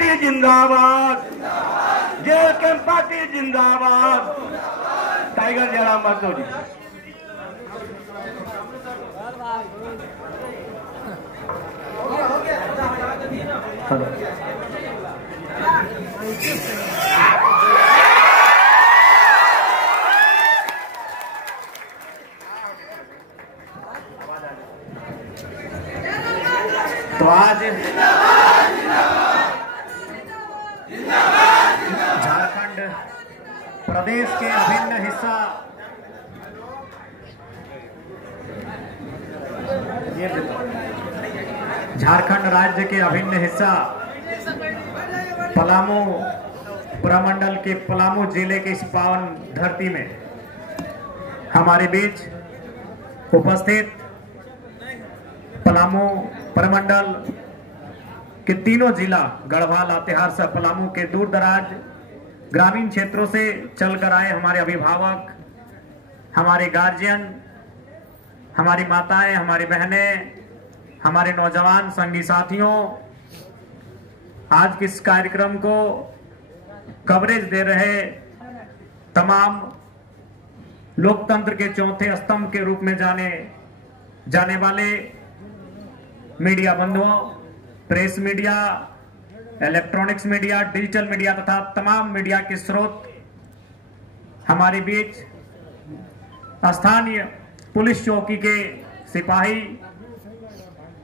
Party जिंदाबाद, JLK party जिंदाबाद। Tiger Jairam Mahato जी। तो आज झारखंड प्रदेश के अभिन्न हिस्सा झारखंड राज्य के अभिन्न हिस्सा पलामू प्रमंडल के पलामू जिले के इस पावन धरती में हमारे बीच उपस्थित पलामू प्रमंडल के तीनों जिला गढ़वा, लातेहार से पलामू के दूर दराज ग्रामीण क्षेत्रों से चलकर आए हमारे अभिभावक, हमारे गार्जियन, हमारी माताएं, हमारी बहनें, हमारे नौजवान संगी साथियों, आज के इस कार्यक्रम को कवरेज दे रहे तमाम लोकतंत्र के चौथे स्तंभ के रूप में जाने वाले मीडिया बंधुओं, press media, electronics media, digital media तथा तमाम मीडिया के स्रोत, हमारे बीच स्थानीय पुलिस चौकी के सिपाही,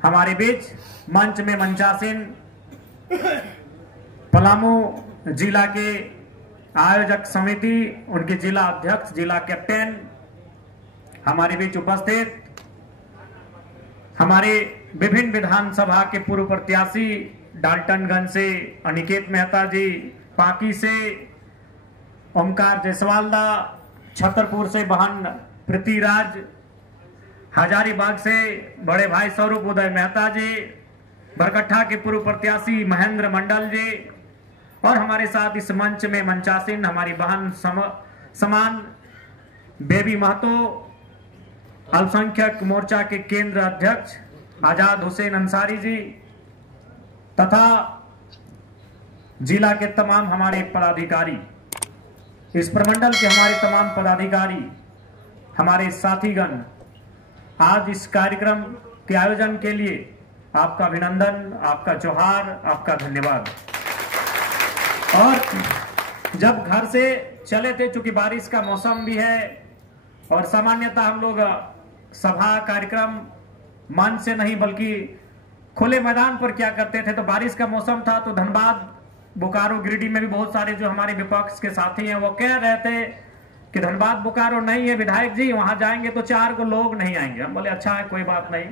हमारे बीच मंच में मंचासीन पलामू जिला के आयोजक समिति, उनके जिला अध्यक्ष, जिला कैप्टन, हमारे बीच उपस्थित हमारे विभिन्न विधानसभा के पूर्व प्रत्याशी डाल्टनगंज से अनिकेत मेहता जी, पाकी से ओमकार जायसवाल, छतरपुर से बहन पृथ्वीराज, हजारीबाग से बड़े भाई स्वरूप उदय मेहता जी, बरकट्ठा के पूर्व प्रत्याशी महेंद्र मंडल जी, और हमारे साथ इस मंच में मंचासीन हमारी बहन समान बेबी महतो, अल्पसंख्यक मोर्चा के केंद्र अध्यक्ष आजाद हुसैन अंसारी जी, तथा जिला के तमाम हमारे पदाधिकारी, इस प्रमंडल के हमारे तमाम पदाधिकारी, हमारे साथीगण, आज इस कार्यक्रम के आयोजन के लिए आपका अभिनंदन, आपका जोहार, आपका धन्यवाद। और जब घर से चले थे, चूंकि बारिश का मौसम भी है और सामान्यतः हम लोग सभा कार्यक्रम मंच से नहीं बल्कि खुले मैदान पर क्या करते थे, तो बारिश का मौसम था तो धनबाद, बोकारो, गिरिडीह में भी बहुत सारे जो हमारे विपक्ष के साथी हैं वो कह रहे थे कि धनबाद बोकारो नहीं है विधायक जी, वहां जाएंगे तो 4 को लोग नहीं आएंगे। हम बोले अच्छा है, कोई बात नहीं,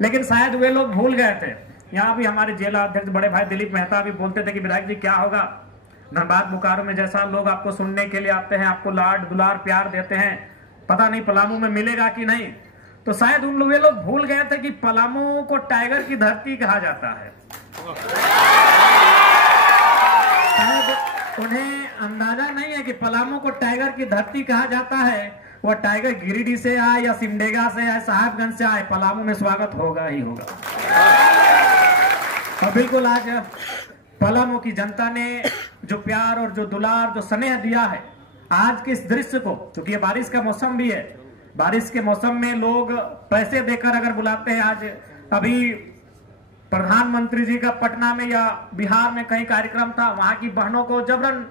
लेकिन शायद वे लोग भूल गए थे। यहाँ भी हमारे जिला अध्यक्ष बड़े भाई दिलीप मेहता भी बोलते थे कि विधायक जी क्या होगा, धनबाद बोकारो में जैसा लोग आपको सुनने के लिए आते हैं, आपको लाड दुलार प्यार देते हैं, पता नहीं पलामू में मिलेगा कि नहीं। तो शायद वे लोग भूल गए थे कि पलामू को टाइगर की धरती कहा जाता है। शायद उन्हें अंदाजा नहीं है कि पलामू को टाइगर की धरती कहा जाता है। वह टाइगर गिरिडीह से आए या सिमडेगा से आए, साहेबगंज से आए, पलामू में स्वागत होगा ही होगा। और बिल्कुल आज पलामू की जनता ने जो प्यार और जो दुलार, जो स्नेह दिया है आज के इस दृश्य को, क्योंकि ये बारिश का मौसम भी है, बारिश के मौसम में लोग पैसे देकर अगर बुलाते हैं। आज अभी प्रधानमंत्री जी का पटना में या बिहार में कहीं कार्यक्रम था, वहां की बहनों को जबरन,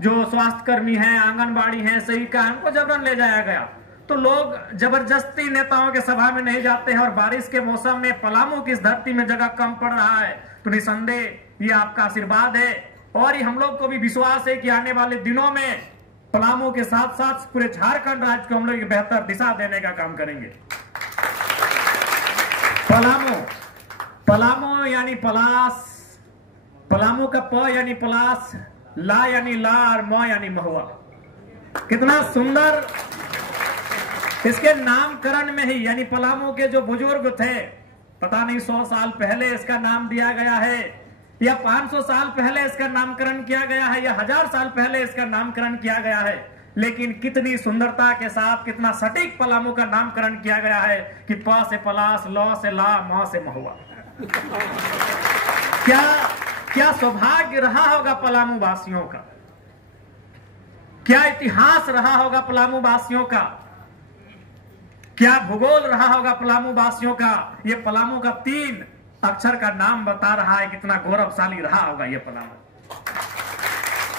जो स्वास्थ्य कर्मी हैं, आंगनबाड़ी हैं, सेविका हैं, उनको जबरन ले जाया गया। तो लोग जबरदस्ती नेताओं के सभा में नहीं जाते हैं। और बारिश के मौसम में पलामू की इस धरती में जगह कम पड़ रहा है, तो निसंदेह ये आपका आशीर्वाद है। और ये हम लोग को भी विश्वास है कि आने वाले दिनों में पलामू के साथ साथ पूरे झारखंड राज्य को हम लोग एक बेहतर दिशा देने का काम करेंगे। पलामू यानी पलास, पलामू का प यानी पलास, ला यानी ला और म यानी महुआ। कितना सुंदर इसके नामकरण में ही, यानी पलामू के जो बुजुर्ग थे, पता नहीं 100 साल पहले इसका नाम दिया गया है या 500 साल पहले इसका नामकरण किया गया है या 1000 साल पहले इसका नामकरण किया गया है, लेकिन कितनी सुंदरता के साथ, कितना सटीक पलामू का नामकरण किया गया है कि प से पलास, ल से ला, म से महुआ। क्या सौभाग्य रहा होगा पलामू वासियों का, क्या इतिहास रहा होगा पलामू वासियों का, क्या भूगोल रहा होगा पलामू वासियों का। ये पलामू का 3 अक्षर का नाम बता रहा है कितना गौरवशाली रहा होगा ये पलामू।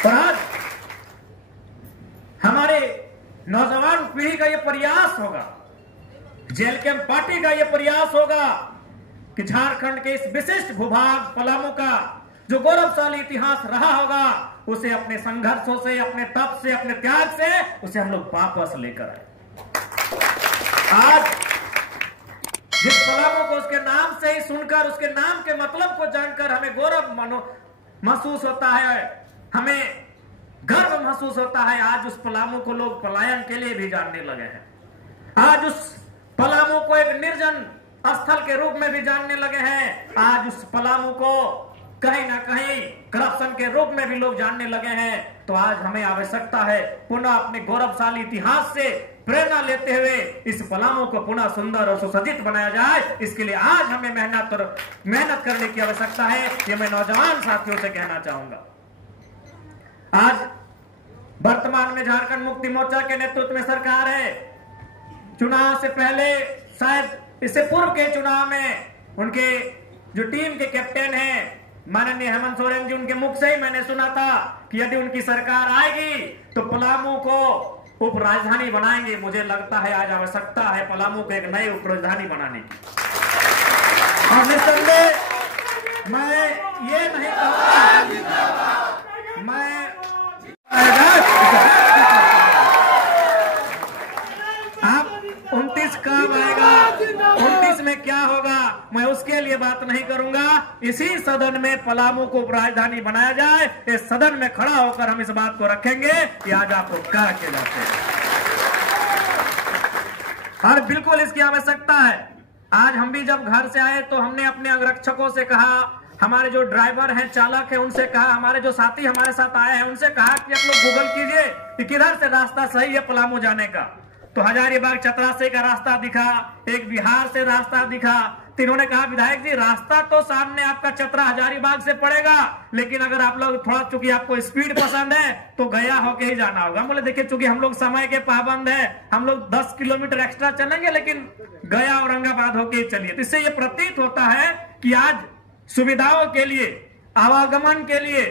और आज हमारे नौजवान पीढ़ी का ये प्रयास होगा, जेएलकेएम पार्टी का ये प्रयास होगा कि झारखंड के इस विशिष्ट भूभाग पलामू का जो गौरवशाली इतिहास रहा होगा उसे अपने संघर्षों से, अपने तप से, अपने त्याग से उसे हम लोग वापस लेकर आए। आज जिस पलामू को उसके नाम से ही सुनकर, उसके नाम के मतलब को जानकर हमें गौरव महसूस होता है, हमें गर्व महसूस होता है। आज उस पलामू को लोग पलायन के लिए भी जानने लगे हैं। आज उस पलामू को एक निर्जन स्थल के रूप में भी जानने लगे हैं। आज उस पलामू को कहीं ना कहीं करप्शन के रूप में भी लोग जानने लगे हैं। तो आज हमें आवश्यकता है पुनः अपने गौरवशाली इतिहास से प्रेरणा लेते हुए इस पलामू को पुनः सुंदर और सुसज्जित बनाया जाए। इसके लिए आज हमें मेहनत करने की आवश्यकता है। ये मैं नौजवान साथियों से कहना चाहूंगा। आज वर्तमान में झारखंड मुक्ति मोर्चा के नेतृत्व में सरकार है। चुनाव से पहले, शायद इससे पूर्व के चुनाव में उनके जो टीम के कैप्टन हैं माननीय हेमंत सोरेन जी, उनके मुख से ही मैंने सुना था कि यदि उनकी सरकार आएगी तो पलामू को उप राजधानी बनाएंगे। मुझे लगता है आज आवश्यकता है पलामू को एक नई उप राजधानी बनाने की। और निस्संदेह मैं ये नहीं कहूंगा, मैं आप 29 कब आएगा, 29 में क्या होगा, मैं उसके लिए बात नहीं करूंगा। इसी सदन में पलामू को राजधानी बनाया जाए। इस सदन में खड़ा होकर हम इस बात को रखेंगे कि आज आपको क्या किया जाते हैं और बिल्कुल इसकी आवश्यकता है। आज हम भी जब घर से आए तो हमने अपने अंगरक्षकों से कहा, हमारे जो ड्राइवर हैं, चालक हैं, उनसे कहा, हमारे जो साथी हमारे साथ आए हैं उनसे कहा कि आप लोग गूगल कीजिए कि किधर से रास्ता सही है पलामू जाने का। तो हजारीबाग चतरासे का रास्ता दिखा, एक बिहार से रास्ता दिखा। तो इन्होंने कहा विधायक जी रास्ता तो सामने आपका चतरा हजारीबाग से पड़ेगा, लेकिन अगर आप लोग थोड़ा, चूंकि आपको स्पीड पसंद है तो गया होके ही जाना होगा। बोले देखिए चूंकि हम लोग समय के पाबंद है, हम लोग 10 किलोमीटर एक्स्ट्रा चलेंगे लेकिन गया औरंगाबाद होके ही चलिए। तो इससे ये प्रतीत होता है कि आज सुविधाओं के लिए, आवागमन के लिए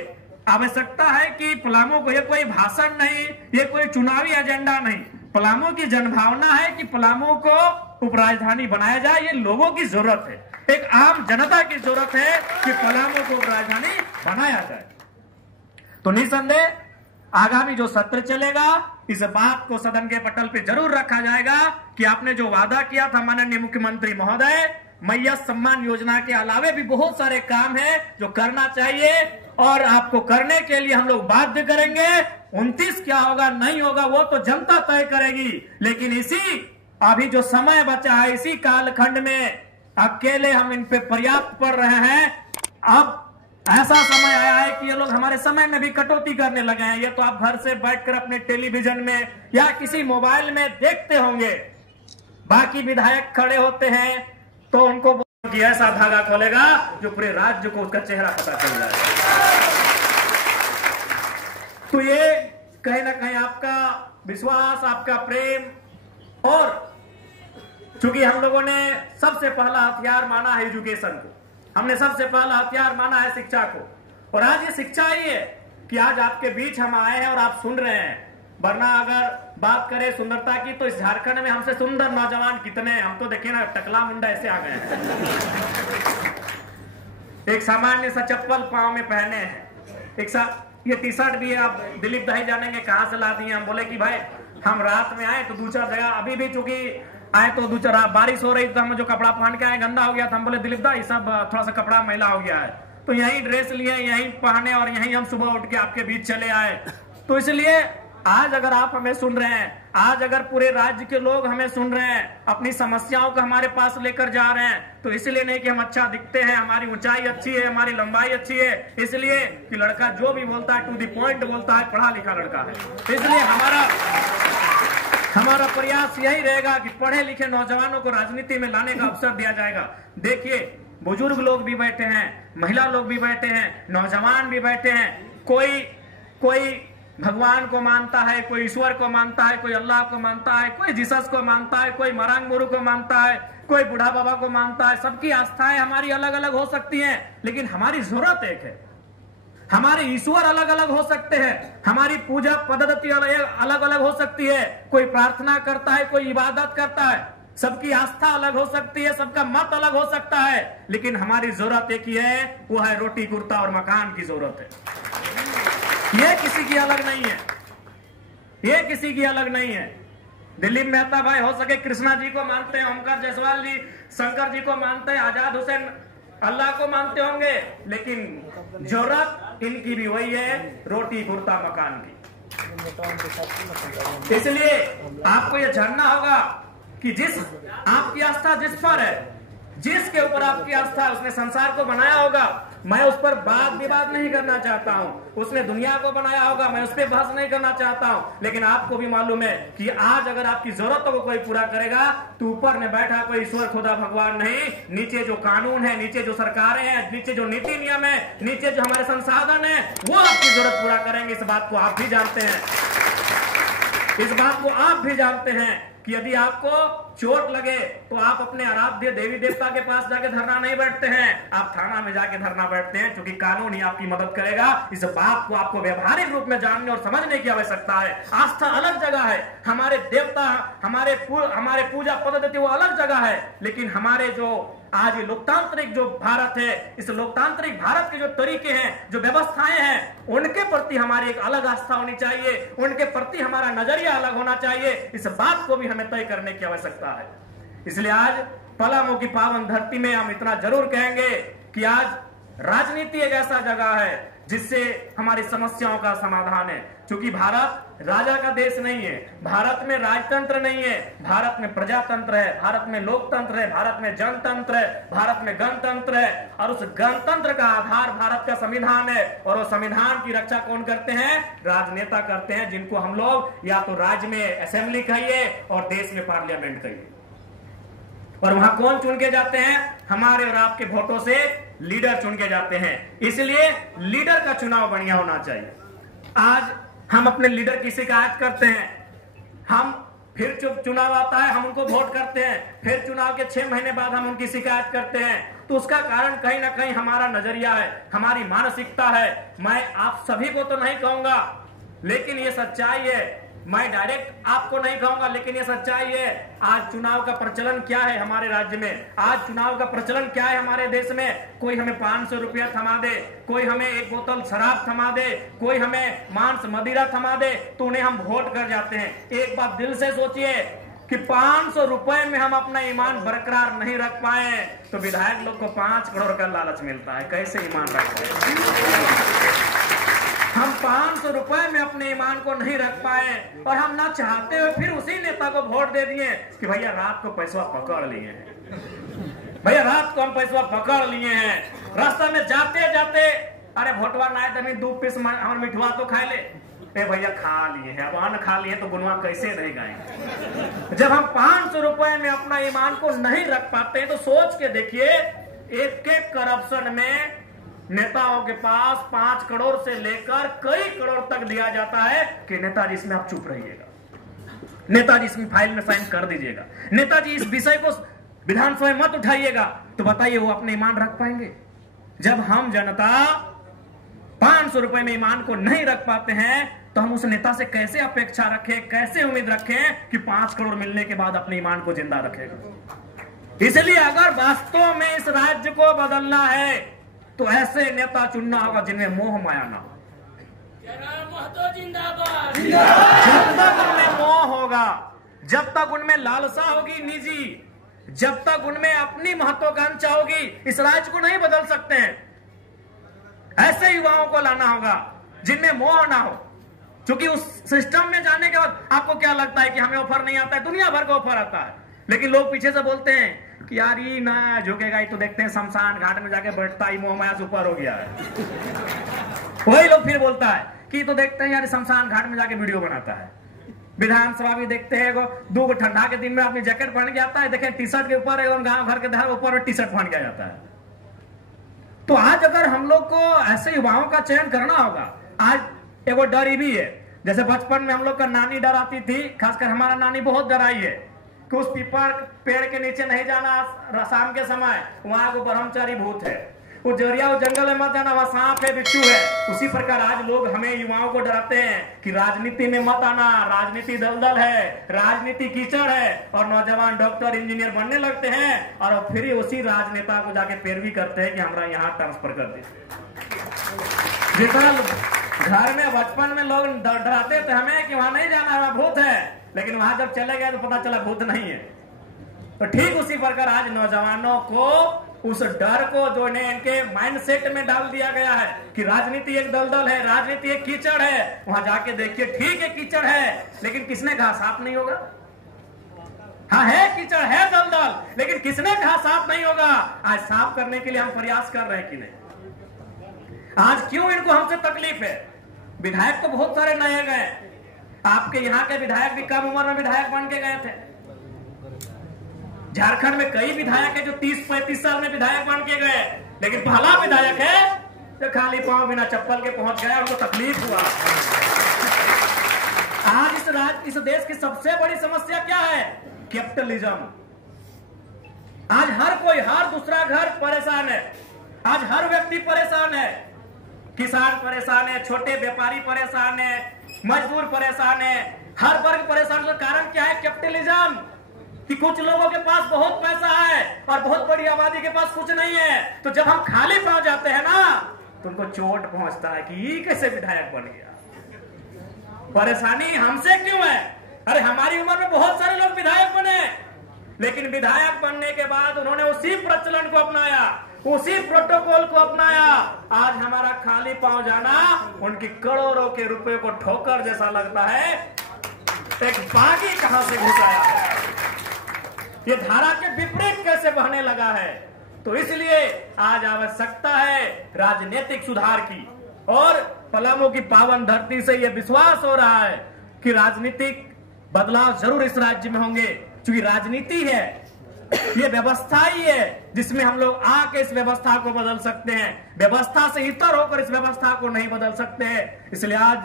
आवश्यकता है कि पलामू को, ये कोई भाषण नहीं, ये कोई चुनावी एजेंडा नहीं, पलामू की जनभावना है कि पलामू को उपराजधानी बनाया जाए। ये लोगों की जरूरत है, एक आम जनता की जरूरत है कि पलामू को उपराजधानी बनाया जाए। तो निसंदेह आगामी जो सत्र चलेगा इस बात को सदन के पटल पे जरूर रखा जाएगा कि आपने जो वादा किया था माननीय मुख्यमंत्री महोदय, मैया सम्मान योजना के अलावे भी बहुत सारे काम है जो करना चाहिए और आपको करने के लिए हम लोग बाध्य करेंगे। 29 क्या होगा नहीं होगा वो तो जनता तय करेगी, लेकिन इसी अभी जो समय बचा है इसी कालखंड में अकेले हम इन पे पर्याप्त पड़ रहे हैं। अब ऐसा समय आया है कि ये लोग हमारे समय में भी कटौती करने लगे हैं। ये तो आप घर से बैठकर अपने टेलीविजन में या किसी मोबाइल में देखते होंगे, बाकी विधायक खड़े होते हैं तो उनको कि ऐसा धागा खोलेगा जो पूरे राज्य को उसका चेहरा पता चल जाए। तो ये कहीं ना कहीं आपका विश्वास, आपका प्रेम, और चूंकि हम लोगों ने सबसे पहला हथियार माना है एजुकेशन को, हमने सबसे पहला हथियार माना है शिक्षा को, और आज ये शिक्षा ही है कि आज आपके बीच हम आए हैं और आप सुन रहे हैं। वरना अगर बात करें सुंदरता की तो इस झारखंड में हमसे सुंदर नौजवान कितने हैं। हम तो देखिए ना टकला मुंडा ऐसे आ गए हैं, एक सामान्य सा चप्पल पांव में पहने हैं, एक ये टी शर्ट भी है। आप दिलीप दाई जानेंगे कहां से ला दिए। हम बोले कि भाई हम रात में आए तो 2-4 जगह, अभी भी चूंकि आए तो 2-4 बारिश हो रही तो हम जो कपड़ा पहन के आए गंदा हो गया था। हम बोले दिलीप दाई सब थोड़ा सा कपड़ा मैला हो गया है, तो यही ड्रेस लिए, यही पहने और यही हम सुबह उठ के आपके बीच चले आए। तो इसलिए आज अगर आप हमें सुन रहे हैं, आज अगर पूरे राज्य के लोग हमें सुन रहे हैं, अपनी समस्याओं को हमारे पास लेकर जा रहे हैं, तो इसलिए नहीं कि हम अच्छा दिखते हैं, हमारी ऊंचाई अच्छी है, हमारी लंबाई अच्छी है, इसलिए कि लड़का जो भी बोलता है टू द पॉइंट बोलता है, पढ़ा लिखा लड़का है। इसलिए हमारा प्रयास यही रहेगा कि पढ़े लिखे नौजवानों को राजनीति में लाने का अवसर दिया जाएगा। देखिए बुजुर्ग लोग भी बैठे हैं, महिला लोग भी बैठे हैं, नौजवान भी बैठे हैं। कोई भगवान को मानता है, कोई ईश्वर को मानता है, कोई अल्लाह को मानता है, कोई जीसस को मानता है, कोई मरांग गुरु को मानता है, कोई बूढ़ा बाबा को मानता है। सबकी आस्थाएं हमारी अलग अलग हो सकती हैं, लेकिन हमारी जरूरत एक है। हमारे ईश्वर अलग अलग हो सकते हैं, हमारी पूजा पद्धति अलग अलग हो सकती है। कोई प्रार्थना करता है, कोई इबादत करता है, सबकी आस्था अलग हो सकती है, सबका मत अलग हो सकता है, लेकिन हमारी जरूरत एक ही है, वो है रोटी कुर्ता और मकान की जरूरत है। ये किसी की अलग नहीं है, ये किसी की अलग नहीं है। दिलीप मेहता भाई हो सके कृष्णा जी को मानते हैं, ओमकार जायसवाल जी शंकर जी को मानते हैं, आजाद हुसैन अल्लाह को मानते होंगे, लेकिन जरूरत इनकी भी वही है, रोटी कुर्ता मकान की। इसलिए आपको यह जानना होगा कि जिस आपकी आस्था जिस पर है, जिसके ऊपर आपकी आस्था है, उसने संसार को बनाया होगा। मैं उस पर बात विवाद नहीं करना चाहता हूं। उसने दुनिया को बनाया होगा, मैं उस पर बहस नहीं करना चाहता हूं। लेकिन आपको भी मालूम है कि आज अगर आपकी जरूरतों को कोई पूरा करेगा तो ऊपर में बैठा कोई ईश्वर खुदा भगवान नहीं, नीचे जो कानून है, नीचे जो सरकारें हैं, नीचे जो नीति नियम है, नीचे जो हमारे संसाधन है, वो आपकी जरूरत पूरा करेंगे। इस बात को आप भी जानते हैं, इस बात को आप भी जानते हैं कि यदि आपको चोट लगे तो आप अपने आराध्य देवी देवता के पास जाके धरना नहीं बैठते हैं, आप थाना में जाके धरना बैठते हैं, क्योंकि कानून ही आपकी मदद करेगा। इस बात को आपको व्यवहारिक रूप में जानने और समझने की आवश्यकता है। आस्था अलग जगह है, हमारे देवता, हमारे पूजा पद्धति वो अलग जगह है, लेकिन हमारे जो आज ये लोकतांत्रिक जो भारत है, इस लोकतांत्रिक भारत के जो तरीके हैं, जो व्यवस्थाएं हैं, उनके प्रति हमारी एक अलग आस्था होनी चाहिए, उनके प्रति हमारा नजरिया अलग होना चाहिए। इस बात को भी हमें तय करने की आवश्यकता है। इसलिए आज पलामू की पावन धरती में हम इतना जरूर कहेंगे कि आज राजनीति एक ऐसा जगह है जिससे हमारी समस्याओं का समाधान है। क्योंकि भारत राजा का देश नहीं है, भारत में राजतंत्र नहीं है, भारत में प्रजातंत्र है, भारत में लोकतंत्र है, भारत में जनतंत्र है, भारत में गणतंत्र है। और उस गणतंत्र का आधार भारत का संविधान है, और वो संविधान की रक्षा कौन करते हैं? राजनेता करते हैं, जिनको हम लोग या तो राज्य में असेंबली कहिए और देश में पार्लियामेंट कहिए। और वहां कौन चुन के जाते हैं? हमारे और आपके वोटों से लीडर चुन के जाते हैं। इसलिए लीडर का चुनाव बढ़िया होना चाहिए। आज हम अपने लीडर की शिकायत करते हैं, हम फिर चुनाव आता है, हम उनको वोट करते हैं, फिर चुनाव के 6 महीने बाद हम उनकी शिकायत करते हैं। तो उसका कारण कहीं ना कहीं हमारा नजरिया है, हमारी मानसिकता है। मैं आप सभी को तो नहीं कहूंगा, लेकिन ये सच्चाई है। मैं डायरेक्ट आपको नहीं कहूंगा, लेकिन ये सच्चाई है। आज चुनाव का प्रचलन क्या है हमारे राज्य में? आज चुनाव का प्रचलन क्या है हमारे देश में? कोई हमें 500 रुपया थमा दे, कोई हमें 1 बोतल शराब थमा दे, कोई हमें मांस मदिरा थमा दे, तो उन्हें हम वोट कर जाते हैं। एक बात दिल से सोचिए कि 500 रुपए में हम अपना ईमान बरकरार नहीं रख पाए तो विधायक लोग को 5 करोड़ का लालच मिलता है। कैसे ईमान रखते हैं? हम 500 रुपए में अपने ईमान को नहीं रख पाए और हम ना चाहते हुए फिर उसी नेता को वोट दे दिए कि भैया रात को पैसा पकड़ लिए हैं, भैया रात को हम पैसा पकड़ लिए हैं। रास्ते में जाते जाते अरे वोटवा ना है 2 पीस हमारे मिठवा तो खा ले, भैया खा लिए हैं, अब अन्न खा लिए तो गुनवा कैसे नहीं गाएंगे। जब हम 500 रुपए में अपना ईमान को नहीं रख पाते तो सोच के देखिए, एक करप्शन में नेताओं के पास 5 करोड़ से लेकर कई करोड़ तक दिया जाता है कि नेताजी इसमें आप चुप रहिएगा, नेताजी इसमें फाइल में साइन कर दीजिएगा, नेताजी इस विषय को विधानसभा में मत उठाइएगा। तो बताइए वो अपने ईमान रख पाएंगे? जब हम जनता 500 रुपए में ईमान को नहीं रख पाते हैं तो हम उस नेता से कैसे अपेक्षा रखें, कैसे उम्मीद रखें कि 5 करोड़ मिलने के बाद अपने ईमान को जिंदा रखेगा। इसलिए अगर वास्तव में इस राज्य को बदलना है तो ऐसे नेता चुनना होगा जिनमें मोह माया ना हो। जब तक उनमें मोह होगा, जब तक उनमें लालसा होगी निजी, जब तक उनमें अपनी महत्वाकांक्षा होगी, इस राज्य को नहीं बदल सकते हैं। ऐसे युवाओं को लाना होगा जिनमें मोह ना हो, क्योंकि उस सिस्टम में जाने के बाद आपको क्या लगता है कि हमें ऑफर नहीं आता है? दुनिया भर का ऑफर आता है, लेकिन लोग पीछे से बोलते हैं कि यार ये ना झुकेगा, ये तो देखते हैं शमशान घाट में जाके बैठता है, मोह माया से ऊपर हो गया है। वही लोग फिर बोलता है कि तो देखते हैं यार शमशान घाट में जाके वीडियो बनाता है। विधानसभा भी देखते हैं, 2 ठंडा के दिन में अपनी जैकेट पहन के आता है, देखें टी शर्ट के ऊपर एकदम गाँव घर के ऊपर टी शर्ट पहन के जाता है। तो आज अगर हम लोग को ऐसे युवाओं का चयन करना होगा, आज एगो डर भी है, जैसे बचपन में हम लोग का नानी डराती थी, खासकर हमारा नानी बहुत डराई है कि उस पीपल पेड़ के नीचे नहीं जाना शाम के समय, वहां को ब्रह्मचारी भूत है, वो जरिया वो जंगल में मत जाना, वहां सांप है बिच्छू है। उसी प्रकार आज लोग हमें युवाओं को डराते हैं कि राजनीति में मत आना, राजनीति दलदल है, राजनीति कीचड़ है, और नौजवान डॉक्टर इंजीनियर बनने लगते हैं और फिर उसी राजनेता को जाके पैरवी करते हैं कि हमारा यहाँ ट्रांसफर कर दे। जितना घर में बचपन में लोग डराते थे हमें कि वहां नहीं जाना, वहां भूत है, लेकिन वहां जब चले गए तो पता चला भूत नहीं है। तो ठीक उसी प्रकार आज नौजवानों को उस डर को जो इनके माइंडसेट में डाल दिया गया है कि राजनीति एक दलदल है, राजनीति एक कीचड़ है, वहां जाके देखिए ठीक है कीचड़ है, लेकिन किसने कहा साफ नहीं होगा? हाँ है कीचड़ है दलदल, लेकिन किसने कहा साफ नहीं होगा? आज साफ करने के लिए हम प्रयास कर रहे हैं कि नहीं? आज क्यों इनको हमसे तकलीफ है? विधायक तो बहुत सारे नए गए, आपके यहाँ के विधायक भी कम उम्र में विधायक बन के गए थे। झारखंड में कई विधायक है जो 30-35 साल में विधायक बन के गए, लेकिन पहला विधायक है जो खाली पांव बिना चप्पल के पहुंच गया, उनको तकलीफ हुआ। आज इस देश की सबसे बड़ी समस्या क्या है? कैपिटलिज्म। आज हर कोई, हर दूसरा घर परेशान है, आज हर व्यक्ति परेशान है, किसान परेशान है, छोटे व्यापारी परेशान है, मजदूर परेशान है, हर वर्ग परेशान है। कारण क्या है? कैपिटलिज्म। कि कुछ लोगों के पास बहुत पैसा है और बहुत बड़ी आबादी के पास कुछ नहीं है, तो जब हम खाली पांव जाते हैं ना तो उनको चोट पहुंचता है कि ये कैसे विधायक बन गया। परेशानी हमसे क्यों है? अरे हमारी उम्र में बहुत सारे लोग विधायक बने, लेकिन विधायक बनने के बाद उन्होंने उसी प्रचलन को अपनाया, उसी प्रोटोकॉल को अपनाया। आज हमारा खाली पांव जाना उनकी करोड़ों के रुपए को ठोकर जैसा लगता है, एक बागी कहां से घुसाया है, ये धारा के विपरीत कैसे बहने लगा है। तो इसलिए आज आवश्यकता है राजनीतिक सुधार की, और पलामू की पावन धरती से यह विश्वास हो रहा है कि राजनीतिक बदलाव जरूर इस राज्य में होंगे, क्योंकि राजनीति है, ये व्यवस्था ही है जिसमें हम लोग आके इस व्यवस्था को बदल सकते हैं। व्यवस्था से इतर होकर इस व्यवस्था को नहीं बदल सकते हैं। इसलिए आज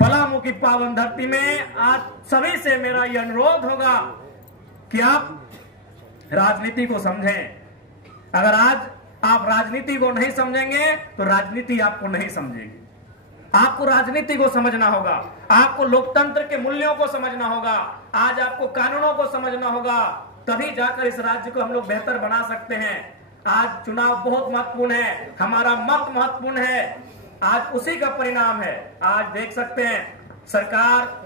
पलामू की पावन धरती में आज सभी से मेरा यह अनुरोध होगा कि आप राजनीति को समझें। अगर आज आप राजनीति को नहीं समझेंगे तो राजनीति आपको नहीं समझेगी। आपको राजनीति को समझना होगा, आपको लोकतंत्र के मूल्यों को समझना होगा, आज आपको कानूनों को समझना होगा, तभी जाकर इस राज्य को हम लोग बेहतर बना सकते हैं। आज चुनाव बहुत महत्वपूर्ण है, हमारा मत महत्वपूर्ण है, आज उसी का परिणाम है। आज देख सकते हैं सरकार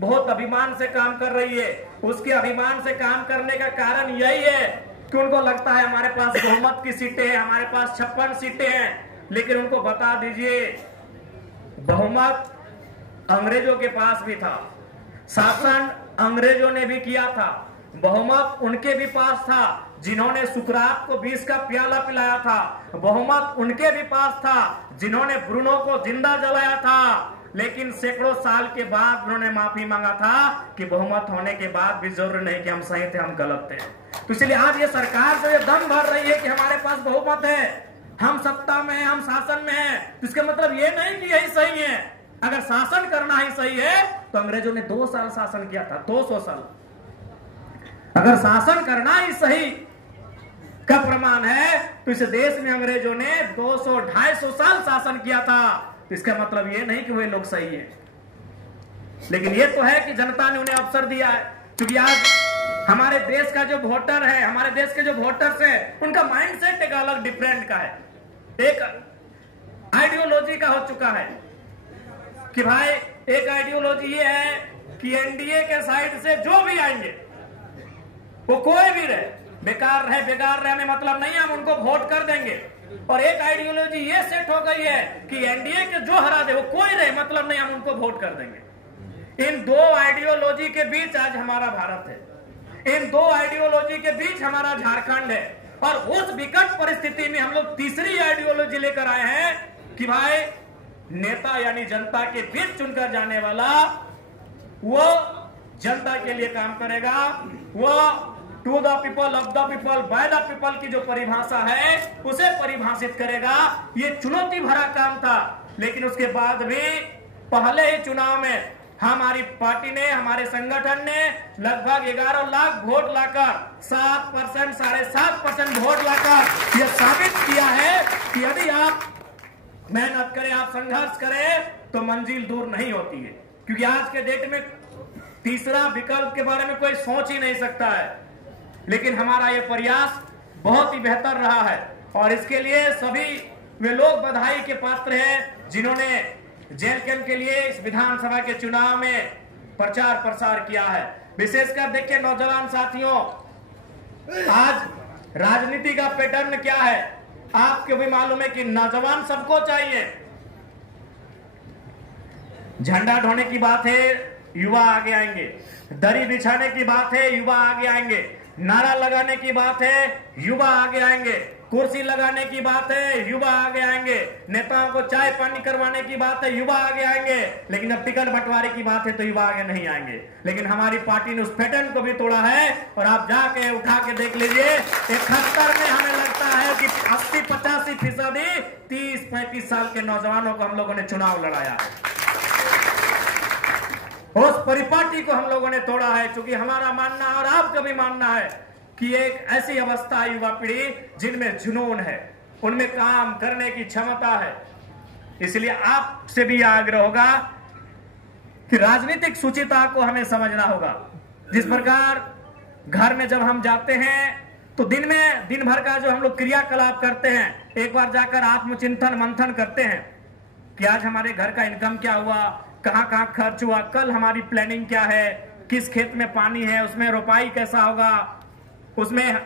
बहुत अभिमान से काम कर रही है। उसके अभिमान से काम करने का कारण यही है कि उनको लगता है हमारे पास बहुमत की सीटें हैं, हमारे पास 56 सीटें हैं, लेकिन उनको बता दीजिए बहुमत अंग्रेजों के पास भी था, शासन अंग्रेजों ने भी किया था, बहुमत उनके भी पास था जिन्होंने सुकरात को 20 का प्याला पिलाया था, बहुमत उनके भी पास था जिन्होंने ब्रूनो को जिंदा जलाया था, लेकिन सैकड़ों साल के बाद उन्होंने माफी मांगा था कि बहुमत होने के बाद भी जरूर नहीं कि हम सही थे, हम गलत थे। तो इसलिए आज ये सरकार जो ये दम भर रही है कि हमारे पास बहुमत है, हम सत्ता में हैं, हम शासन में हैं, तो इसका मतलब ये नहीं कि यही सही है। अगर शासन करना ही सही है तो अंग्रेजों ने 2 साल शासन किया था, 200 साल। अगर शासन करना ही सही का प्रमाण है तो इस देश में अंग्रेजों ने 200-250 साल शासन किया था। इसका मतलब ये नहीं कि वे लोग सही है, लेकिन ये तो है कि जनता ने उन्हें अवसर दिया है। क्योंकि आज हमारे देश का जो वोटर है, हमारे देश के जो वोटर्स है, उनका माइंडसेट एक अलग डिफरेंट का है, एक आइडियोलॉजी का हो चुका है कि भाई एक आइडियोलॉजी ये है कि एनडीए के साइड से जो भी आएंगे वो कोई भी रहे, बेकार रहे हमें मतलब नहीं, हम उनको वोट कर देंगे। और एक आइडियोलॉजी ये सेट हो गई है कि एनडीए के जो हरा दे वो कोई रहे मतलब नहीं, हम उनको वोट कर देंगे। इन दो आइडियोलॉजी के बीच आज हमारा भारत है, इन दो आइडियोलॉजी के बीच हमारा झारखंड है, और उस विकट परिस्थिति में हम लोग तीसरी आइडियोलॉजी लेकर आए हैं कि भाई नेता यानी जनता के बीच चुनकर जाने वाला वो जनता के लिए काम करेगा, वो to the people, of the people, by the people की जो परिभाषा है उसे परिभाषित करेगा। ये चुनौती भरा काम था, लेकिन उसके बाद भी पहले ही चुनाव में हमारी पार्टी ने, हमारे संगठन ने लगभग 11 लाख वोट लाकर 7%, 7.5% वोट लाकर यह साबित किया है कि यदि आप मेहनत करें, आप संघर्ष करें तो मंजिल दूर नहीं होती है। क्योंकि आज के डेट में तीसरा विकल्प के बारे में कोई सोच ही नहीं सकता है, लेकिन हमारा यह प्रयास बहुत ही बेहतर रहा है और इसके लिए सभी वे लोग बधाई के पात्र हैं जिन्होंने जेल कैंप के लिए इस विधानसभा के चुनाव में प्रचार प्रसार किया है। विशेषकर देखिए नौजवान साथियों, आज राजनीति का पैटर्न क्या है आपको भी मालूम है कि नौजवान सबको चाहिए। झंडा ढोने की बात है, युवा आगे आएंगे। दरी बिछाने की बात है, युवा आगे आएंगे। नारा लगाने की बात है, युवा आगे आएंगे। कुर्सी लगाने की बात है, युवा आगे आएंगे। नेताओं को चाय पानी करवाने की बात है, युवा आगे आएंगे। लेकिन अब टिकट बंटवारे की बात है तो युवा आगे नहीं आएंगे। लेकिन हमारी पार्टी ने उस पैटर्न को भी तोड़ा है और आप जाके उठा के देख लीजिए 71 में हमें लगता है कि 80-85% 30-35 साल के नौजवानों को हम लोगों ने चुनाव लड़ाया है। उस परिपाटी को हम लोगों ने तोड़ा है, क्योंकि हमारा मानना और आपका भी मानना है कि एक ऐसी अवस्था है युवा पीढ़ी जिनमें जुनून है, उनमें काम करने की क्षमता है। इसलिए आपसे भी आग्रह होगा कि राजनीतिक सुचिता को हमें समझना होगा। जिस प्रकार घर में जब हम जाते हैं तो दिन भर का जो हम लोग क्रियाकलाप करते हैं, एक बार जाकर आत्मचिंतन मंथन करते हैं कि आज हमारे घर का इनकम क्या हुआ, कहां कहां खर्च हुआ, कल हमारी प्लानिंग क्या है, किस खेत में पानी है, उसमें रोपाई कैसा होगा, उसमें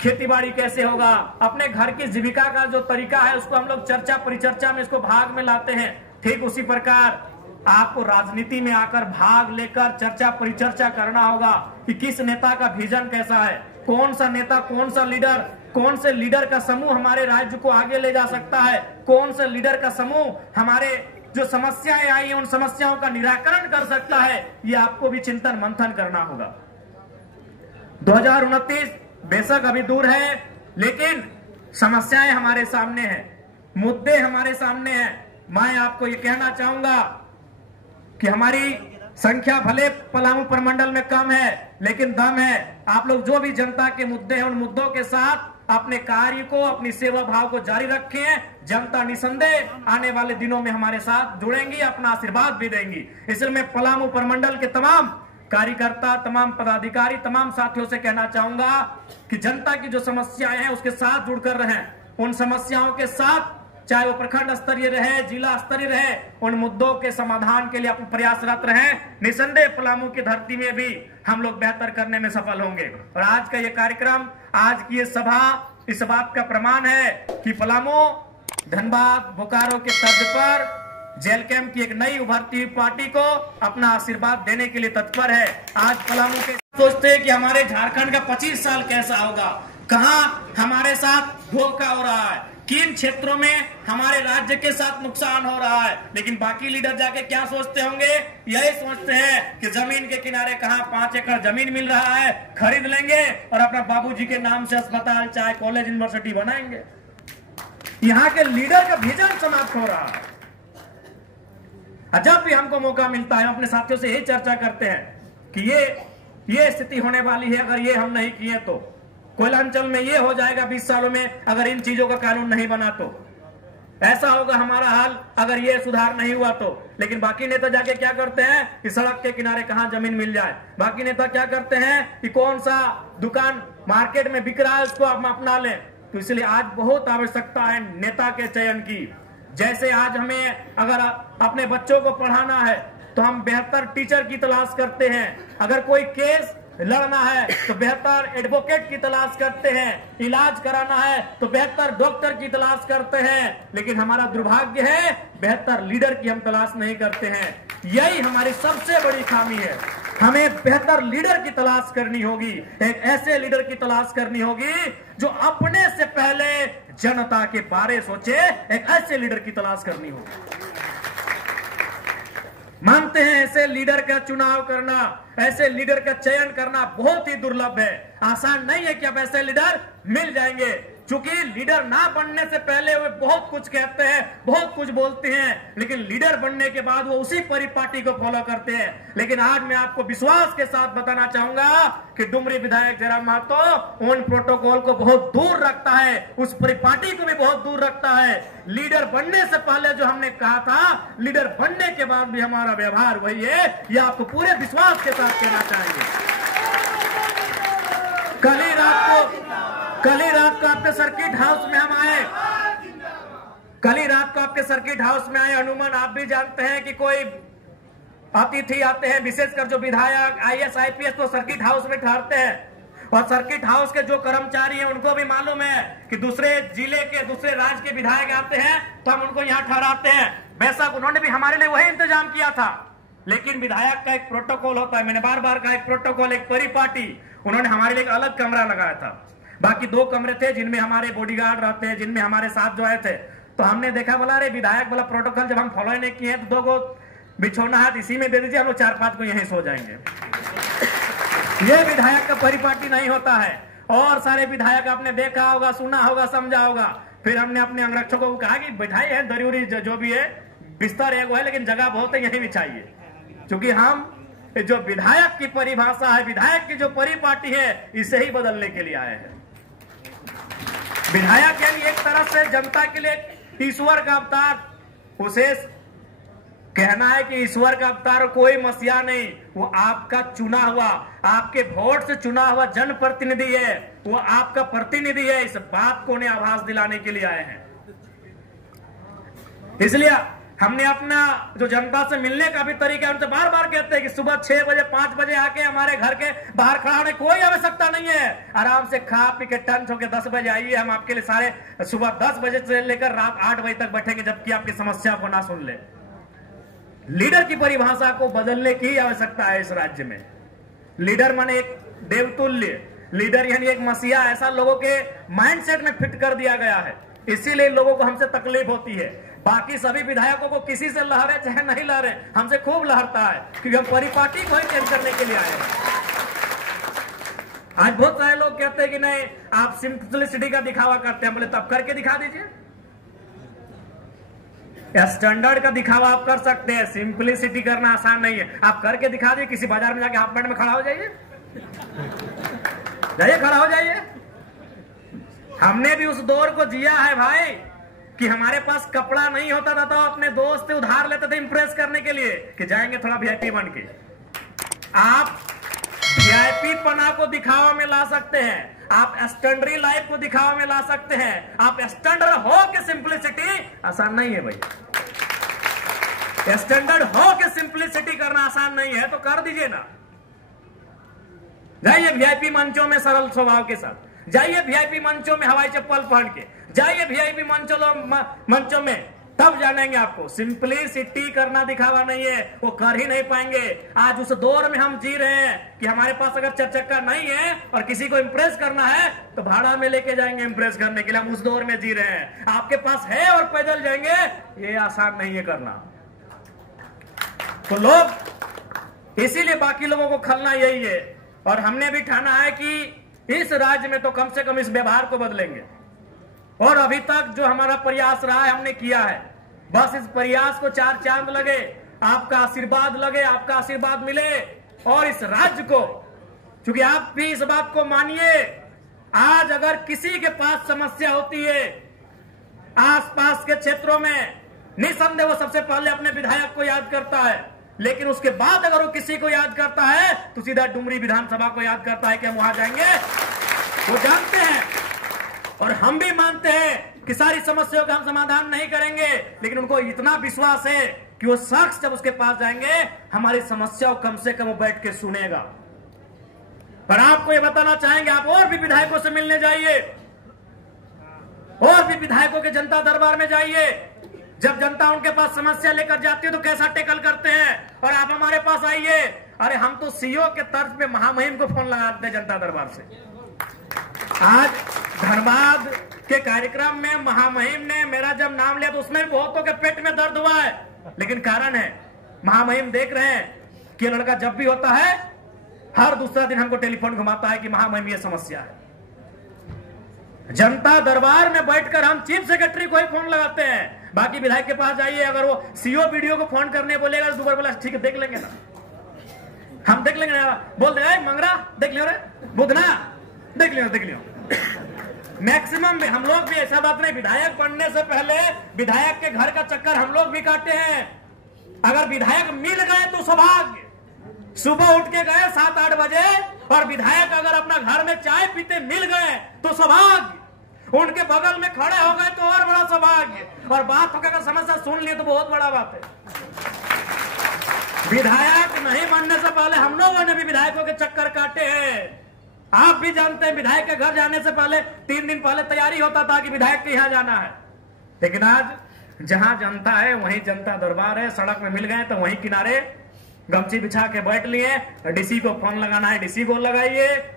खेतीबाड़ी कैसे होगा। अपने घर की जीविका का जो तरीका है उसको हम लोग चर्चा परिचर्चा में इसको भाग में लाते हैं। ठीक उसी प्रकार आपको राजनीति में आकर भाग लेकर चर्चा परिचर्चा करना होगा कि किस नेता का विजन कैसा है, कौन सा नेता, कौन सा लीडर, कौन से लीडर का समूह हमारे राज्य को आगे ले जा सकता है, कौन से लीडर का समूह हमारे जो समस्याएं आई हैं उन समस्याओं का निराकरण कर सकता है। ये आपको भी चिंतन मंथन करना होगा। 2029 बेशक अभी दूर है, लेकिन समस्याएं हमारे सामने हैं, मुद्दे हमारे सामने हैं। मैं आपको ये कहना चाहूंगा कि हमारी संख्या भले पलामू प्रमंडल में कम है, लेकिन दम है। आप लोग जो भी जनता के मुद्दे हैं उन मुद्दों के साथ अपने कार्य को, अपनी सेवा भाव को जारी रखें। जनता निसंदेह आने वाले दिनों में हमारे साथ जुड़ेंगी, अपना आशीर्वाद भी देंगी। इसलिए मैं पलामू प्रमंडल के तमाम कार्यकर्ता, तमाम पदाधिकारी, तमाम साथियों से कहना चाहूंगा कि जनता की जो समस्याएं हैं उसके साथ जुड़कर रहें। उन समस्याओं के साथ, चाहे वो प्रखंड स्तरीय रहे, जिला स्तरीय रहे, उन मुद्दों के समाधान के लिए अपन प्रयासरत रहें। निसंदेह पलामू की धरती में भी हम लोग बेहतर करने में सफल होंगे। और आज का ये कार्यक्रम, आज की ये सभा इस बात का प्रमाण है कि पलामू, धनबाद, बोकारो के तर्ज पर जेल कैंप की एक नई उभरती हुई पार्टी को अपना आशीर्वाद देने के लिए तत्पर है। आज पलामू के सोचते हैं कि हमारे झारखंड का 25 साल कैसा होगा, कहां हमारे साथ धोखा हो रहा है, किन क्षेत्रों में हमारे राज्य के साथ नुकसान हो रहा है। लेकिन बाकी लीडर जाके क्या सोचते होंगे, यही सोचते हैं कि जमीन के किनारे कहां 5 एकड़ जमीन मिल रहा है, खरीद लेंगे और अपना बाबूजी के नाम से अस्पताल, चाहे कॉलेज, यूनिवर्सिटी बनाएंगे। यहाँ के लीडर का विजन समाप्त हो रहा है। जब भी हमको मौका मिलता है हम अपने साथियों से यही चर्चा करते हैं कि ये स्थिति होने वाली है, अगर ये हम नहीं किए तो कोयलांचल में ये हो जाएगा 20 सालों में, अगर इन चीजों का कानून नहीं बना तो ऐसा होगा हमारा हाल, अगर ये सुधार नहीं हुआ तो। लेकिन बाकी नेता जाके क्या करते हैं कि सड़क के किनारे कहां जमीन मिल जाए। बाकी नेता क्या करते हैं कि कौन सा दुकान मार्केट में बिक रहा है उसको हम अपना लें। तो इसलिए आज बहुत आवश्यकता है नेता के चयन की। जैसे आज हमें अगर अपने बच्चों को पढ़ाना है तो हम बेहतर टीचर की तलाश करते हैं, अगर कोई केस लड़ना है तो बेहतर एडवोकेट की तलाश करते हैं, इलाज कराना है तो बेहतर डॉक्टर की तलाश करते हैं। लेकिन हमारा दुर्भाग्य है बेहतर लीडर की हम तलाश नहीं करते हैं। यही हमारी सबसे बड़ी खामी है। हमें बेहतर लीडर की तलाश करनी होगी, एक ऐसे लीडर की तलाश करनी होगी जो अपने से पहले जनता के बारे सोचे। एक ऐसे लीडर की तलाश करनी होगी। मानते हैं ऐसे लीडर का चुनाव करना, ऐसे लीडर का चयन करना बहुत ही दुर्लभ है, आसान नहीं है कि अब ऐसे लीडर मिल जाएंगे। क्योंकि लीडर ना बनने से पहले वे बहुत कुछ कहते हैं, बहुत कुछ बोलते हैं, लेकिन लीडर बनने के बाद वो उसी परिपाटी को फॉलो करते हैं। लेकिन आज मैं आपको विश्वास के साथ बताना चाहूंगा कि डुमरी विधायक जयराम महतो उन प्रोटोकॉल को बहुत दूर रखता है, उस परिपाटी को भी बहुत दूर रखता है। लीडर बनने से पहले जो हमने कहा था, लीडर बनने के बाद भी हमारा व्यवहार वही है, यह आपको पूरे विश्वास के साथ कहना चाहेंगे। कल ही रात को आपके सर्किट हाउस में हम आए, कल ही रात को आपके सर्किट हाउस में आए। अनुमान आप भी जानते हैं कि कोई अतिथि आते हैं, विशेषकर जो विधायक IAS IPS तो सर्किट हाउस में ठहरते हैं, और सर्किट हाउस के जो कर्मचारी हैं उनको भी मालूम है कि दूसरे जिले के, दूसरे राज्य के विधायक आते हैं तो हम उनको यहाँ ठहराते हैं। बेशक उन्होंने भी हमारे लिए वही इंतजाम किया था, लेकिन विधायक का एक प्रोटोकॉल होता है, मैंने बार बार कहा, एक प्रोटोकॉल, एक परिपाटी। उन्होंने हमारे लिए एक अलग कमरा लगाया था, बाकी 2 कमरे थे जिनमें हमारे बॉडीगार्ड रहते हैं, जिनमें हमारे साथ जो आए थे। तो हमने देखा, बोला अरे विधायक वाला प्रोटोकॉल जब हम फॉलो नहीं किए तो 2 को बिछौना हाथ इसी में दे दीजिए, हम लोग 4-5 को यहीं सो जाएंगे। ये विधायक का परिपाटी नहीं होता है। और सारे विधायक आपने देखा होगा, सुना होगा, समझा होगा। फिर हमने अपने अंगरक्षकों को कहा कि बैठाई है, दरियोरी जो भी है, बिस्तर एक है, लेकिन जगह बहुत है, यहीं बिछाइए। क्योंकि हम जो विधायक की परिभाषा है, विधायक की जो परिपाटी है, इसे ही बदलने के लिए आए हैं। विधायक यानी एक तरह से जनता के लिए ईश्वर का अवतार। उसे कहना है कि ईश्वर का अवतार कोई मसीहा नहीं, वो आपका चुना हुआ, आपके वोट से चुना हुआ जनप्रतिनिधि है, वो आपका प्रतिनिधि है। इस बात को उन्हें आभास दिलाने के लिए आए हैं। इसलिए हमने अपना जो जनता से मिलने का भी तरीका, उनसे बार बार कहते हैं कि सुबह 6 बजे 5 बजे आके हमारे घर के बाहर खड़ा होने कोई आवश्यकता नहीं है। आराम से खा पी के टंच होकर 10 बजे आइए, हम आपके लिए सारे सुबह 10 बजे से लेकर रात 8 बजे तक बैठेंगे, जबकि आपकी समस्या को ना सुन ले। लीडर की परिभाषा को बदलने की आवश्यकता है इस राज्य में। लीडर माने एक देवतुल्य, लीडर यानी एक मसीहा, ऐसा लोगों के माइंडसेट में फिट कर दिया गया है। इसीलिए लोगों को हमसे तकलीफ होती है। बाकी सभी विधायकों को किसी से लहरे चाहे नहीं लहरे, हमसे खूब लहरता है, क्योंकि हम परिपाटी को ही चेंज करने के लिए आए हैं। आज बहुत सारे लोग कहते हैं कि नहीं, आप सिंपलिसिटी का दिखावा करते हैं। बोले तब करके दिखा दीजिए। स्टैंडर्ड का दिखावा आप कर सकते हैं, सिंपलिसिटी करना आसान नहीं है। आप करके दिखा दीजिए, किसी बाजार में जाके हाफ पैंट में खड़ा हो जाइए, खड़ा हो जाइए। हमने भी उस दौर को जिया है भाई, कि हमारे पास कपड़ा नहीं होता था तो अपने दोस्त से उधार लेते थे इंप्रेस करने के लिए कि जाएंगे थोड़ा VIP बन के। आप VIP पना को दिखावा में ला सकते हैं, आप स्टैंडर्ड लाइफ को दिखावा में ला सकते हैं। आप स्टैंडर्ड हो के सिंपलिसिटी आसान नहीं है भाई। स्टैंडर्ड हो के सिंपलिसिटी करना आसान नहीं है, तो कर दीजिए ना। जाइए VIP मंचों में सरल स्वभाव के साथ, जाइए VIP मंचों में हवाई चप्पल पहन के, जाइए VIP मंचों में, तब जानेंगे आपको सिंपलिसिटी करना दिखावा नहीं है, वो कर ही नहीं पाएंगे। आज उस दौर में हम जी रहे हैं कि हमारे पास अगर 4 चक्का नहीं है और किसी को इंप्रेस करना है तो भाड़ा में लेके जाएंगे इंप्रेस करने के लिए। हम उस दौर में जी रहे हैं। आपके पास है और पैदल जाएंगे, ये आसान नहीं है करना। तो लोग, इसीलिए बाकी लोगों को खलना यही है। और हमने भी ठाना है कि इस राज्य में तो कम से कम इस व्यवहार को बदलेंगे। और अभी तक जो हमारा प्रयास रहा है, हमने किया है। बस इस प्रयास को 4 चांद लगे, आपका आशीर्वाद लगे, आपका आशीर्वाद मिले, और इस राज्य को, क्योंकि आप भी इस बात को मानिए, आज अगर किसी के पास समस्या होती है आसपास के क्षेत्रों में, निसंदेह वो सबसे पहले अपने विधायक को याद करता है। लेकिन उसके बाद अगर वो किसी को याद करता है तो सीधा डुमरी विधानसभा को याद करता है कि हम वहां जाएंगे। वो जानते हैं और हम भी मानते हैं कि सारी समस्याओं का हम समाधान नहीं करेंगे, लेकिन उनको इतना विश्वास है कि वो शख्स जब उसके पास जाएंगे, हमारी समस्याओं कम से कम वो बैठ के सुनेगा। पर आपको ये बताना चाहेंगे, आप और भी विधायकों से मिलने जाइए, और भी विधायकों के जनता दरबार में जाइए। जब जनता उनके पास समस्या लेकर जाती है तो कैसा टेकल करते हैं। और आप हमारे पास आइए, अरे हम तो CEO के तर्ज पे महामहिम को फोन लगाते हैं जनता दरबार से। आज धनबाद के कार्यक्रम में महामहिम ने मेरा जब नाम लिया तो उसमें बहुतों के पेट में दर्द हुआ है, लेकिन कारण है महामहिम देख रहे हैं कि ये लड़का जब भी होता है हर दूसरा दिन हमको टेलीफोन घुमाता है कि महामहिम ये समस्या है। जनता दरबार में बैठकर हम चीफ सेक्रेटरी को ही फोन लगाते हैं, बाकी विधायक के पास जाइए, अगर वो सीओ वीडियो को फोन करने बोलेगा तो दोबारा बोला ठीक है देख लेंगे ना, हम देख लेंगे ना, बोल दे मंगरा देख लियो रे, बुधना देख लियो। मैक्सिमम हम लोग भी ऐसा बात नहीं, विधायक बनने से पहले विधायक के घर का चक्कर हम लोग भी काटे हैं। अगर विधायक मिल गए तो सौभाग्य, सुबह उठ के गए 7-8 बजे और विधायक अगर अपना घर में चाय पीते मिल गए तो सौभाग्य, उनके बगल में खड़े हो गए तो और बड़ा सौभाग्य, और बात होकर अगर समस्या सुन लिए तो बहुत बड़ा बात है। विधायक नहीं बनने से पहले हम लोगों ने भी विधायकों के चक्कर काटे हैं। आप भी जानते हैं विधायक के घर जाने से पहले 3 दिन पहले तैयारी होता था कि विधायक के यहां जाना है, लेकिन आज जहां जनता है वहीं जनता दरबार है। सड़क में मिल गए तो वहीं किनारे गमछी बिछा के बैठ लिए। डीसी को फोन लगाना है डीसी को लगाइए,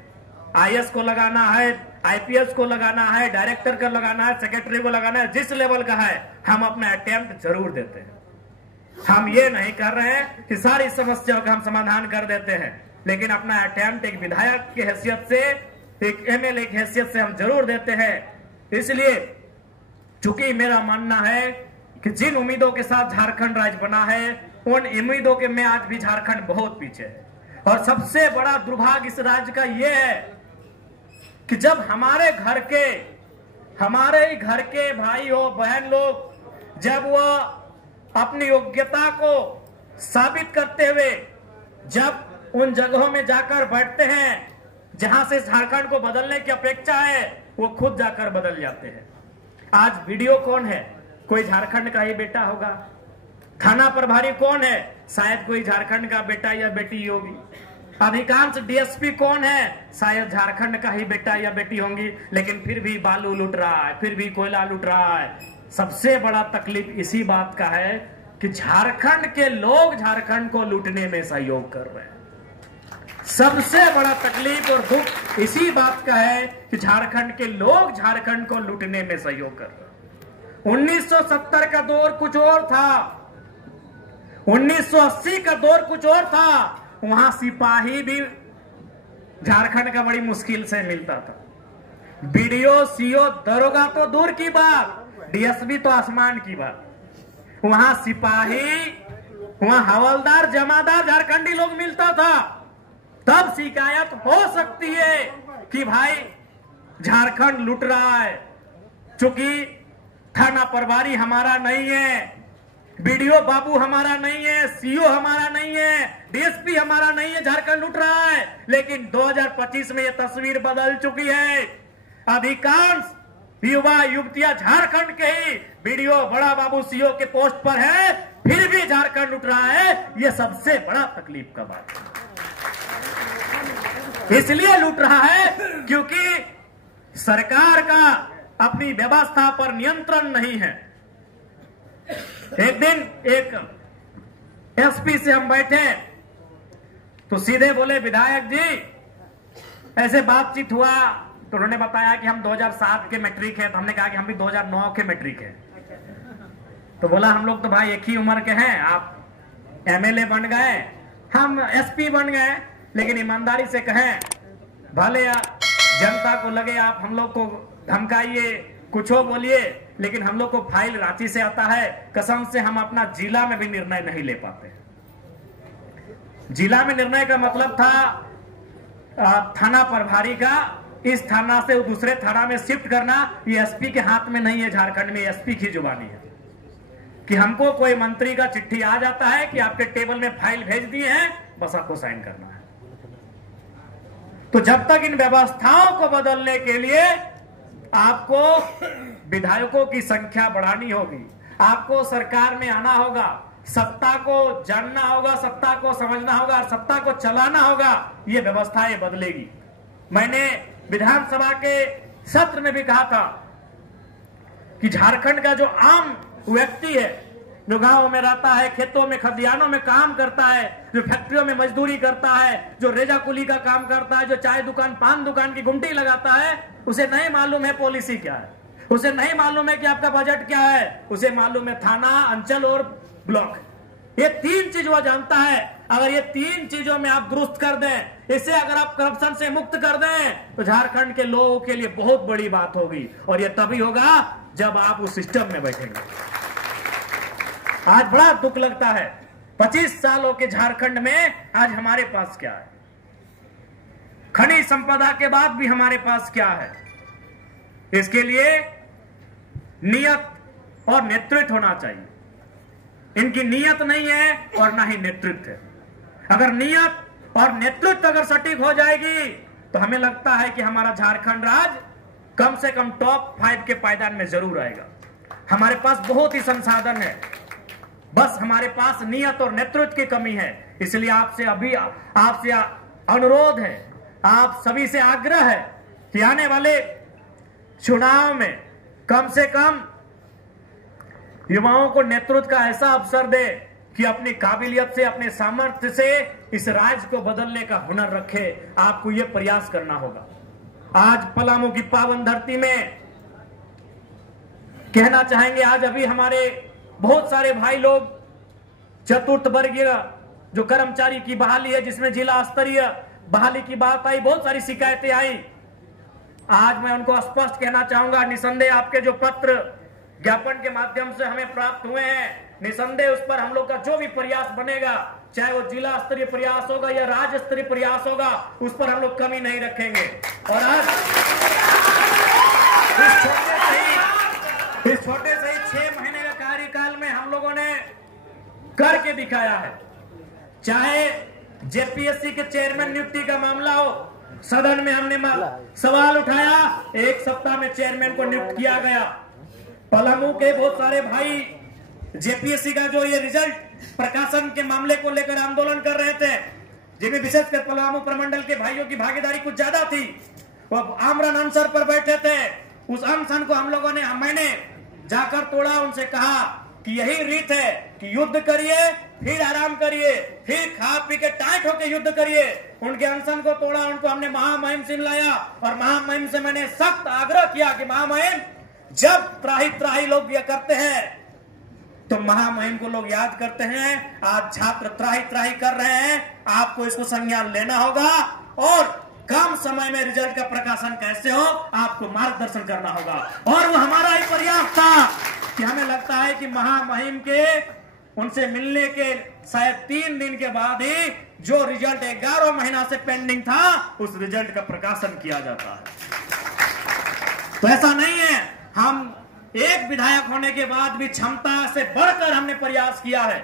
आईएएस को लगाना है, आईपीएस को लगाना है, डायरेक्टर को लगाना है, सेक्रेटरी को लगाना है, जिस लेवल का है हम अपना अटेम्प्ट जरूर देते हैं। हम ये नहीं कर रहे हैं कि सारी समस्याओं का हम समाधान कर देते हैं, लेकिन अपना अटेम्प्ट एक विधायक की हैसियत से, एक एमएलए की हैसियत से हम जरूर देते हैं। इसलिए चूंकि मेरा मानना है कि जिन उम्मीदों के साथ झारखंड राज्य बना है उन उम्मीदों के में आज भी झारखंड बहुत पीछे है। और सबसे बड़ा दुर्भाग्य इस राज्य का यह है कि जब हमारे घर के भाई हो बहन लोग जब वो अपनी योग्यता को साबित करते हुए जब उन जगहों में जाकर बैठते हैं जहां से झारखंड को बदलने की अपेक्षा है, वो खुद जाकर बदल जाते हैं। आज वीडियो कौन है? कोई झारखंड का ही बेटा होगा। थाना प्रभारी कौन है? शायद कोई झारखंड का बेटा या बेटी होगी। अधिकांश डीएसपी कौन है? शायद झारखंड का ही बेटा या बेटी होंगी, लेकिन फिर भी बालू लूट रहा है, फिर भी कोयला लूट रहा है। सबसे बड़ा तकलीफ इसी बात का है कि झारखंड के लोग झारखंड को लूटने में सहयोग कर रहे हैं। सबसे बड़ा तकलीफ और दुख इसी बात का है कि झारखंड के लोग झारखंड को लूटने में सहयोग कर रहे हैं। 1970 का दौर कुछ और था, 1980 का दौर कुछ और था। वहां सिपाही भी झारखंड का बड़ी मुश्किल से मिलता था। बीडीओ, सीओ, दरोगा तो दूर की बात, डीएसपी तो आसमान की बात। वहां सिपाही, वहां हवलदार, जमादार झारखंडी लोग मिलता था। तब शिकायत हो सकती है कि भाई झारखंड लूट रहा है। चूंकि थाना प्रभारी हमारा नहीं है, बीडीओ बाबू हमारा नहीं है, सीओ हमारा नहीं है, डीएसपी हमारा नहीं है, झारखंड लूट रहा है। लेकिन 2025 में यह तस्वीर बदल चुकी है। अधिकांश युवा युवतियां झारखंड के ही बीडीओ, बड़ा बाबू, सीओ के पोस्ट पर है, फिर भी झारखंड लूट रहा है। यह सबसे बड़ा तकलीफ का बात है। इसलिए लूट रहा है क्योंकि सरकार का अपनी व्यवस्था पर नियंत्रण नहीं है। एक दिन एक एसपी से हम बैठे तो सीधे बोले, विधायक जी ऐसे बातचीत हुआ तो उन्होंने बताया कि हम 2007 के मैट्रिक हैं। तो हमने कहा कि हम भी 2009 के मैट्रिक हैं। तो बोला हम लोग तो भाई एक ही उम्र के हैं, आप एमएलए बन गए, हम एसपी बन गए, लेकिन ईमानदारी से कहें, भले जनता को लगे आप हम लोग को धमकाइए, कुछ हो बोलिए, लेकिन हम लोग को फाइल रांची से आता है। कसम से हम अपना जिला में भी निर्णय नहीं ले पाते। जिला में निर्णय का मतलब था थाना प्रभारी का इस थाना से दूसरे थाना में शिफ्ट करना। ये एसपी के हाथ में नहीं है। झारखंड में एसपी की जुबानी है कि हमको कोई मंत्री का चिट्ठी आ जाता है कि आपके टेबल में फाइल भेज दिए हैं, बस आपको साइन करना है। तो जब तक इन व्यवस्थाओं को बदलने के लिए आपको विधायकों की संख्या बढ़ानी होगी, आपको सरकार में आना होगा, सत्ता को जानना होगा, सत्ता को समझना होगा और सत्ता को चलाना होगा, ये व्यवस्थाएं बदलेगी। मैंने विधानसभा के सत्र में भी कहा था कि झारखंड का जो आम व्यक्ति है, जो गांव में रहता है, खेतों में, खलिहानों में काम करता है, जो फैक्ट्रियों में मजदूरी करता है, जो रेजा कुली का काम करता है, जो चाय दुकान, पान दुकान की गुमटी लगाता है, उसे नहीं मालूम है पॉलिसी क्या है, उसे नहीं मालूम है कि आपका बजट क्या है, उसे मालूम है थाना, अंचल और ब्लॉक। ये 3 चीज वो जानता है। अगर ये 3 चीजों में आप दुरुस्त कर दें, इसे अगर आप करप्शन से मुक्त कर दें, तो झारखंड के लोगों के लिए बहुत बड़ी बात होगी। और ये तभी होगा जब आप उस सिस्टम में बैठेंगे। आज बड़ा दुख लगता है, 25 सालों के झारखंड में आज हमारे पास क्या है? खनिज संपदा के बाद भी हमारे पास क्या है? इसके लिए नियत और नेतृत्व होना चाहिए। इनकी नियत नहीं है और ना ही नेतृत्व है। अगर नियत और नेतृत्व अगर सटीक हो जाएगी तो हमें लगता है कि हमारा झारखंड राज्य कम से कम टॉप 5 के पायदान में जरूर आएगा। हमारे पास बहुत ही संसाधन है, बस हमारे पास नियत और नेतृत्व की कमी है। इसलिए आपसे अनुरोध है, आप सभी से आग्रह है कि आने वाले चुनाव में कम से कम युवाओं को नेतृत्व का ऐसा अवसर दे कि अपनी काबिलियत से, अपने सामर्थ्य से इस राज्य को बदलने का हुनर रखे। आपको यह प्रयास करना होगा। आज पलामू की पावन धरती में कहना चाहेंगे, आज अभी हमारे बहुत सारे भाई लोग चतुर्थ वर्गीय जो कर्मचारी की बहाली है, जिसमें जिला स्तरीय बहाली की बात आई, बहुत सारी शिकायतें आई। आज मैं उनको स्पष्ट कहना चाहूंगा, निसंदेह आपके जो पत्र ज्ञापन के माध्यम से हमें प्राप्त हुए हैं, निसंदेह उस पर हम लोग का जो भी प्रयास बनेगा, चाहे वो जिला स्तरीय प्रयास होगा या राज्य स्तरीय प्रयास होगा, उस पर हम लोग कमी नहीं रखेंगे। और आज इस छोटे से ही 6 महीने का कार्यकाल में हम लोगों ने करके दिखाया है। चाहे जेपीएससी के चेयरमैन नियुक्ति का मामला हो, सदन में हमने सवाल उठाया, 1 सप्ताह में चेयरमैन को नियुक्त किया गया। पलामू के बहुत सारे भाई जेपीएससी का जो ये रिजल्ट प्रकाशन के मामले को लेकर आंदोलन कर रहे थे, जिनमें विशेषकर पलामू प्रमंडल के भाइयों की भागीदारी कुछ ज्यादा थी, वो आमरण अनशन पर बैठे थे। उस अनशन को हम लोगों ने, मैंने जाकर तोड़ा, उनसे कहा कि यही रीत है कि युद्ध करिए, फिर आराम करिए, फिर खा पी के टाइट होकर युद्ध करिए। उनके अनशन को तोड़ा, उनको हमने महामहिम से लाया और महामहिम से मैंने सख्त आग्रह किया कि महामहिम, जब त्राही त्राही लोग ये करते हैं तो महामहिम को लोग याद करते हैं। आज छात्र त्राही त्राही कर रहे हैं, आपको इसको संज्ञान लेना होगा और कम समय में रिजल्ट का प्रकाशन कैसे हो, आपको मार्गदर्शन करना होगा। और वो हमारा ही प्रयास था कि हमें लगता है कि महामहिम के उनसे मिलने के शायद 3 दिन के बाद ही जो रिजल्ट 11 महीना से पेंडिंग था, उस रिजल्ट का प्रकाशन किया जाता है। तो ऐसा नहीं है, हम एक विधायक होने के बाद भी क्षमता से बढ़कर हमने प्रयास किया है।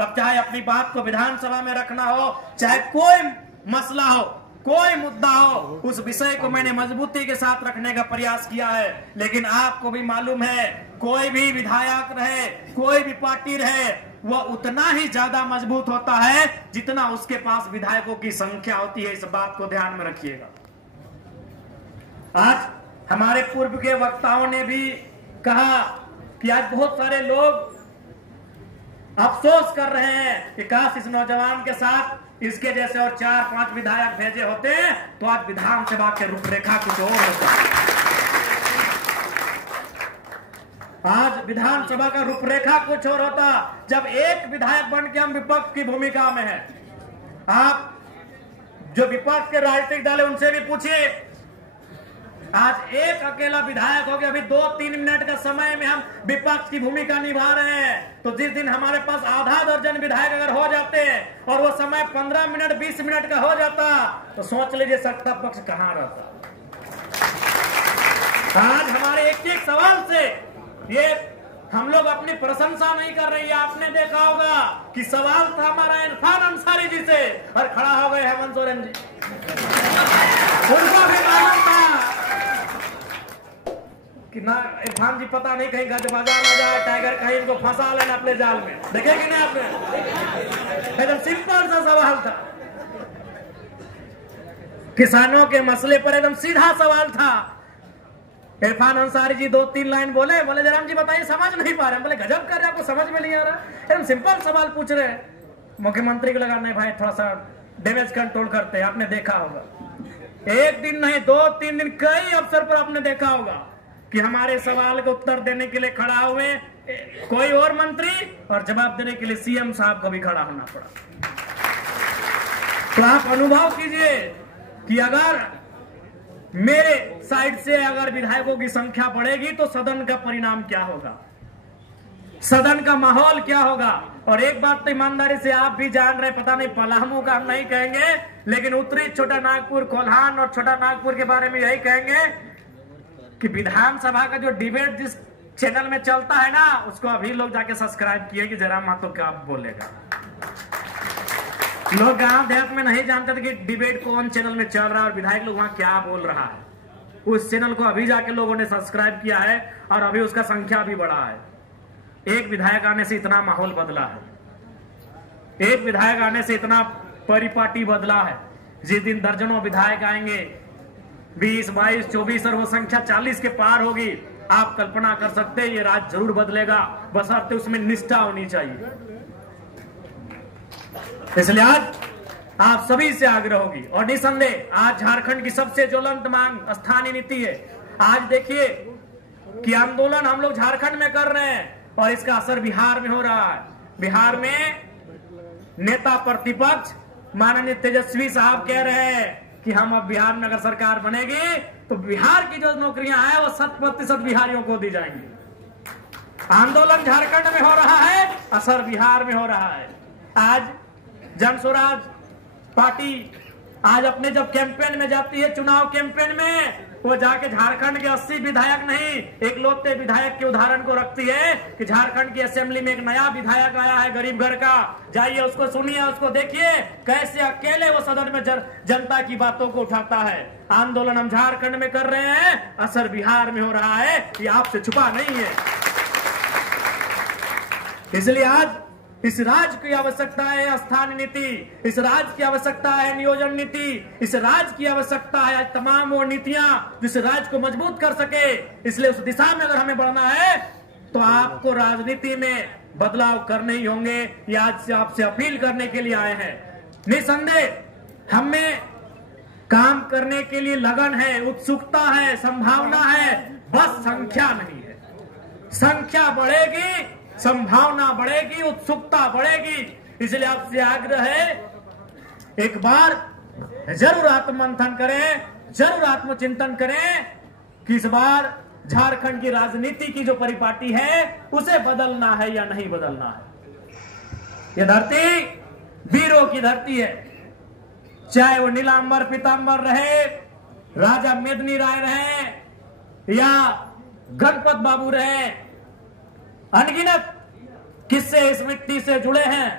अब चाहे अपनी बात को विधानसभा में रखना हो, चाहे कोई मसला हो, कोई मुद्दा हो, उस विषय को मैंने मजबूती के साथ रखने का प्रयास किया है। लेकिन आपको भी मालूम है, कोई भी विधायक रहे, कोई भी पार्टी रहे, वह उतना ही ज्यादा मजबूत होता है जितना उसके पास विधायकों की संख्या होती है। इस बात को ध्यान में रखिएगा। आज हमारे पूर्व के वक्ताओं ने भी कहा कि आज बहुत सारे लोग अफसोस कर रहे हैं कि काश इस नौजवान के साथ इसके जैसे और 4-5 विधायक भेजे होते तो आज विधानसभा के रूपरेखा कुछ और होता। आज विधानसभा का रूपरेखा कुछ और होता जब एक विधायक बन के हम विपक्ष की भूमिका में हैं। आप जो विपक्ष के राजनीतिक दल है उनसे भी पूछिए, आज एक अकेला विधायक हो गया, अभी 2-3 मिनट का समय में हम विपक्ष की भूमिका निभा रहे हैं। तो जिस दिन हमारे पास आधा दर्जन विधायक अगर हो जाते हैं और वो समय 15 मिनट 20 मिनट का हो जाता, तो सोच लीजिए सत्ता पक्ष कहां रहता। आज हमारे एक सवाल से ये हम लोग अपनी प्रशंसा नहीं कर रहे हैं। आपने देखा होगा कि सवाल था हमारा इरफान अंसारी जी से और खड़ा हो गए हेमंत सोरेन जी। उनको भी मालूम था कि ना इरफान जी पता नहीं कहीं गजबाजा ना जाए, टाइगर कहीं इनको फंसा लेना अपने जाल में। देखे कि नहीं आपने? एकदम सिंपल सा सवाल था, किसानों के मसले पर एकदम सीधा सवाल था। इरफान अंसारी जी 2-3 लाइन बोले जयराम जी बताइए, समझ नहीं पा रहे। बोले गजब कर रहे, आपको समझ में नहीं आ रहा, एकदम सिंपल सवाल पूछ रहे हैं। मुख्यमंत्री को लगा नहीं भाई थोड़ा सा डैमेज कंट्रोल करते हैं। आपने देखा होगा एक दिन नहीं 2-3 दिन कई अवसर पर आपने देखा होगा कि हमारे सवाल का उत्तर देने के लिए खड़ा हुए कोई और मंत्री, और जवाब देने के लिए सीएम साहब को भी खड़ा होना पड़ा। तो आप अनुभव कीजिए कि अगर मेरे साइड से अगर विधायकों की संख्या बढ़ेगी तो सदन का परिणाम क्या होगा, सदन का माहौल क्या होगा। और एक बात तो ईमानदारी से आप भी जान रहे, पता नहीं पलामू का हम नहीं कहेंगे, लेकिन उत्तरी छोटा नागपुर, कोल्हान और छोटा नागपुर के बारे में यही कहेंगे कि विधानसभा का जो डिबेट जिस चैनल में चलता है ना, उसको अभी लोग जाके सब्सक्राइब किए कि जरा मातो क्या बोलेगा। लोग गांव देहात में नहीं जानते थे कि डिबेट कौन चैनल में चल रहा है और विधायक लोग वहां क्या बोल रहा है। उस चैनल को अभी जाके लोगों ने सब्सक्राइब किया है और अभी उसका संख्या भी बढ़ा है। एक विधायक आने से इतना माहौल बदला है, एक विधायक आने से इतना परिपाटी बदला है। जिस दिन दर्जनों विधायक आएंगे, 20, 22, 24 और वो संख्या 40 के पार होगी, आप कल्पना कर सकते हैं ये राज्य जरूर बदलेगा, बशर्ते उसमें निष्ठा होनी चाहिए। इसलिए आज आप सभी से आग्रह होगी और निसंदेह आज झारखंड की सबसे ज्वलंत मांग स्थानीय नीति है। आज देखिए कि आंदोलन हम लोग झारखंड में कर रहे हैं और इसका असर बिहार में हो रहा है। बिहार में नेता प्रतिपक्ष माननीय तेजस्वी साहब कह रहे हैं कि हम अब बिहार में अगर सरकार बनेगी तो बिहार की जो नौकरियां हैं वो 100% बिहारियों को दी जाएंगी। आंदोलन झारखंड में हो रहा है, असर बिहार में हो रहा है। आज जन स्वराज पार्टी आज अपने जब कैंपेन में जाती है, चुनाव कैंपेन में, वो जाके झारखंड के 80 विधायक नहीं, एक लौते विधायक के उदाहरण को रखती है कि झारखंड की असेंबली में एक नया विधायक आया है गरीब घर का, जाइए उसको सुनिए, उसको देखिए कैसे अकेले वो सदन में जनता की बातों को उठाता है। आंदोलन हम झारखंड में कर रहे हैं, असर बिहार में हो रहा है, ये आपसे छुपा नहीं है। इसलिए आज इस राज्य की आवश्यकता है स्थानीय नीति, इस राज्य की आवश्यकता है नियोजन नीति, इस राज्य की आवश्यकता है तमाम वो नीतियां जिस राज्य को मजबूत कर सके। इसलिए उस दिशा में अगर हमें बढ़ना है तो आपको राजनीति में बदलाव करने ही होंगे। ये आज से आपसे अपील करने के लिए आए हैं। निसंदेह हमें काम करने के लिए लगन है, उत्सुकता है, संभावना है, बस संख्या नहीं है। संख्या बढ़ेगी, संभावना बढ़ेगी, उत्सुकता बढ़ेगी। इसलिए आपसे आग्रह है, एक बार जरूर आत्ममंथन करें, जरूर आत्मचिंतन करें कि इस बार झारखंड की राजनीति की जो परिपाटी है उसे बदलना है या नहीं बदलना है। यह धरती वीरों की धरती है, चाहे वो नीलांबर पीतांबर रहे, राजा मेदिनी राय रहे या गणपत बाबू रहे। अनगिनत किस्से इस मिट्टी से जुड़े हैं,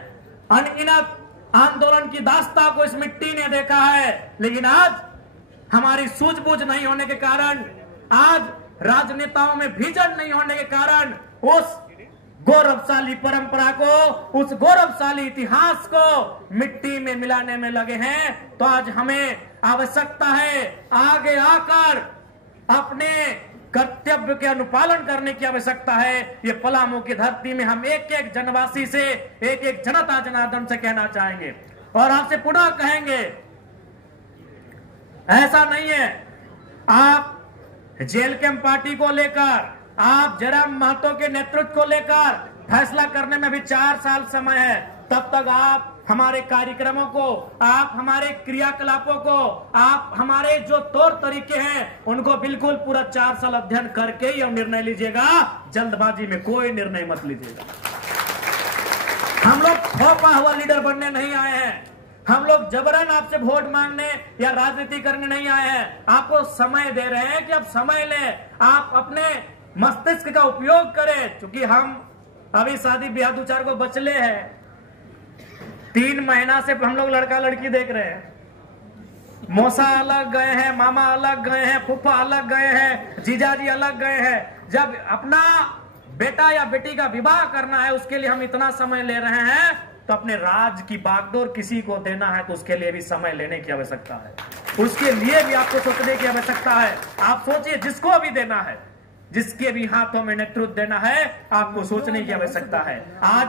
अनगिनत आंदोलन की दास्ता को इस मिट्टी ने देखा है। लेकिन आज हमारी सूझबूझ नहीं होने के कारण, आज राजनेताओं में विजन नहीं होने के कारण उस गौरवशाली परंपरा को, उस गौरवशाली इतिहास को मिट्टी में मिलाने में लगे हैं। तो आज हमें आवश्यकता है आगे आकर अपने कर्तव्य के अनुपालन करने की आवश्यकता है। ये पलामू की धरती में हम एक एक जनवासी से, एक एक जनता जनार्दन से कहना चाहेंगे और आपसे पुनः कहेंगे, ऐसा नहीं है आप जेल कैंप पार्टी को लेकर, आप जयराम महतो के नेतृत्व को लेकर फैसला करने में भी 4 साल समय है। तब तक आप हमारे कार्यक्रमों को, आप हमारे क्रियाकलापों को, आप हमारे जो तौर तरीके हैं उनको बिल्कुल पूरा 4 साल अध्ययन करके ही निर्णय लीजिएगा। जल्दबाजी में कोई निर्णय मत लीजिएगा। हम लोग थोपा हुआ लीडर बनने नहीं आए हैं, हम लोग जबरन आपसे वोट मांगने या राजनीति करने नहीं आए हैं। आपको समय दे रहे हैं कि आप समय लें, आप अपने मस्तिष्क का उपयोग करें। क्योंकि हम अभी शादी ब्याह 2-4 को बचले हैं, 3 महीना से हम लोग लड़का लड़की देख रहे हैं। मौसा अलग गए हैं, मामा अलग गए हैं, फूफा अलग गए हैं, जीजाजी अलग गए हैं। जब अपना बेटा या बेटी का विवाह करना है उसके लिए हम इतना समय ले रहे हैं, तो अपने राज की बागडोर किसी को देना है तो उसके लिए भी समय लेने की आवश्यकता है, उसके लिए भी आपको सोचने की आवश्यकता है। आप सोचिए, जिसको भी देना है, जिसके भी हाथों में नेतृत्व देना है, आपको सोचने की आवश्यकता है। आज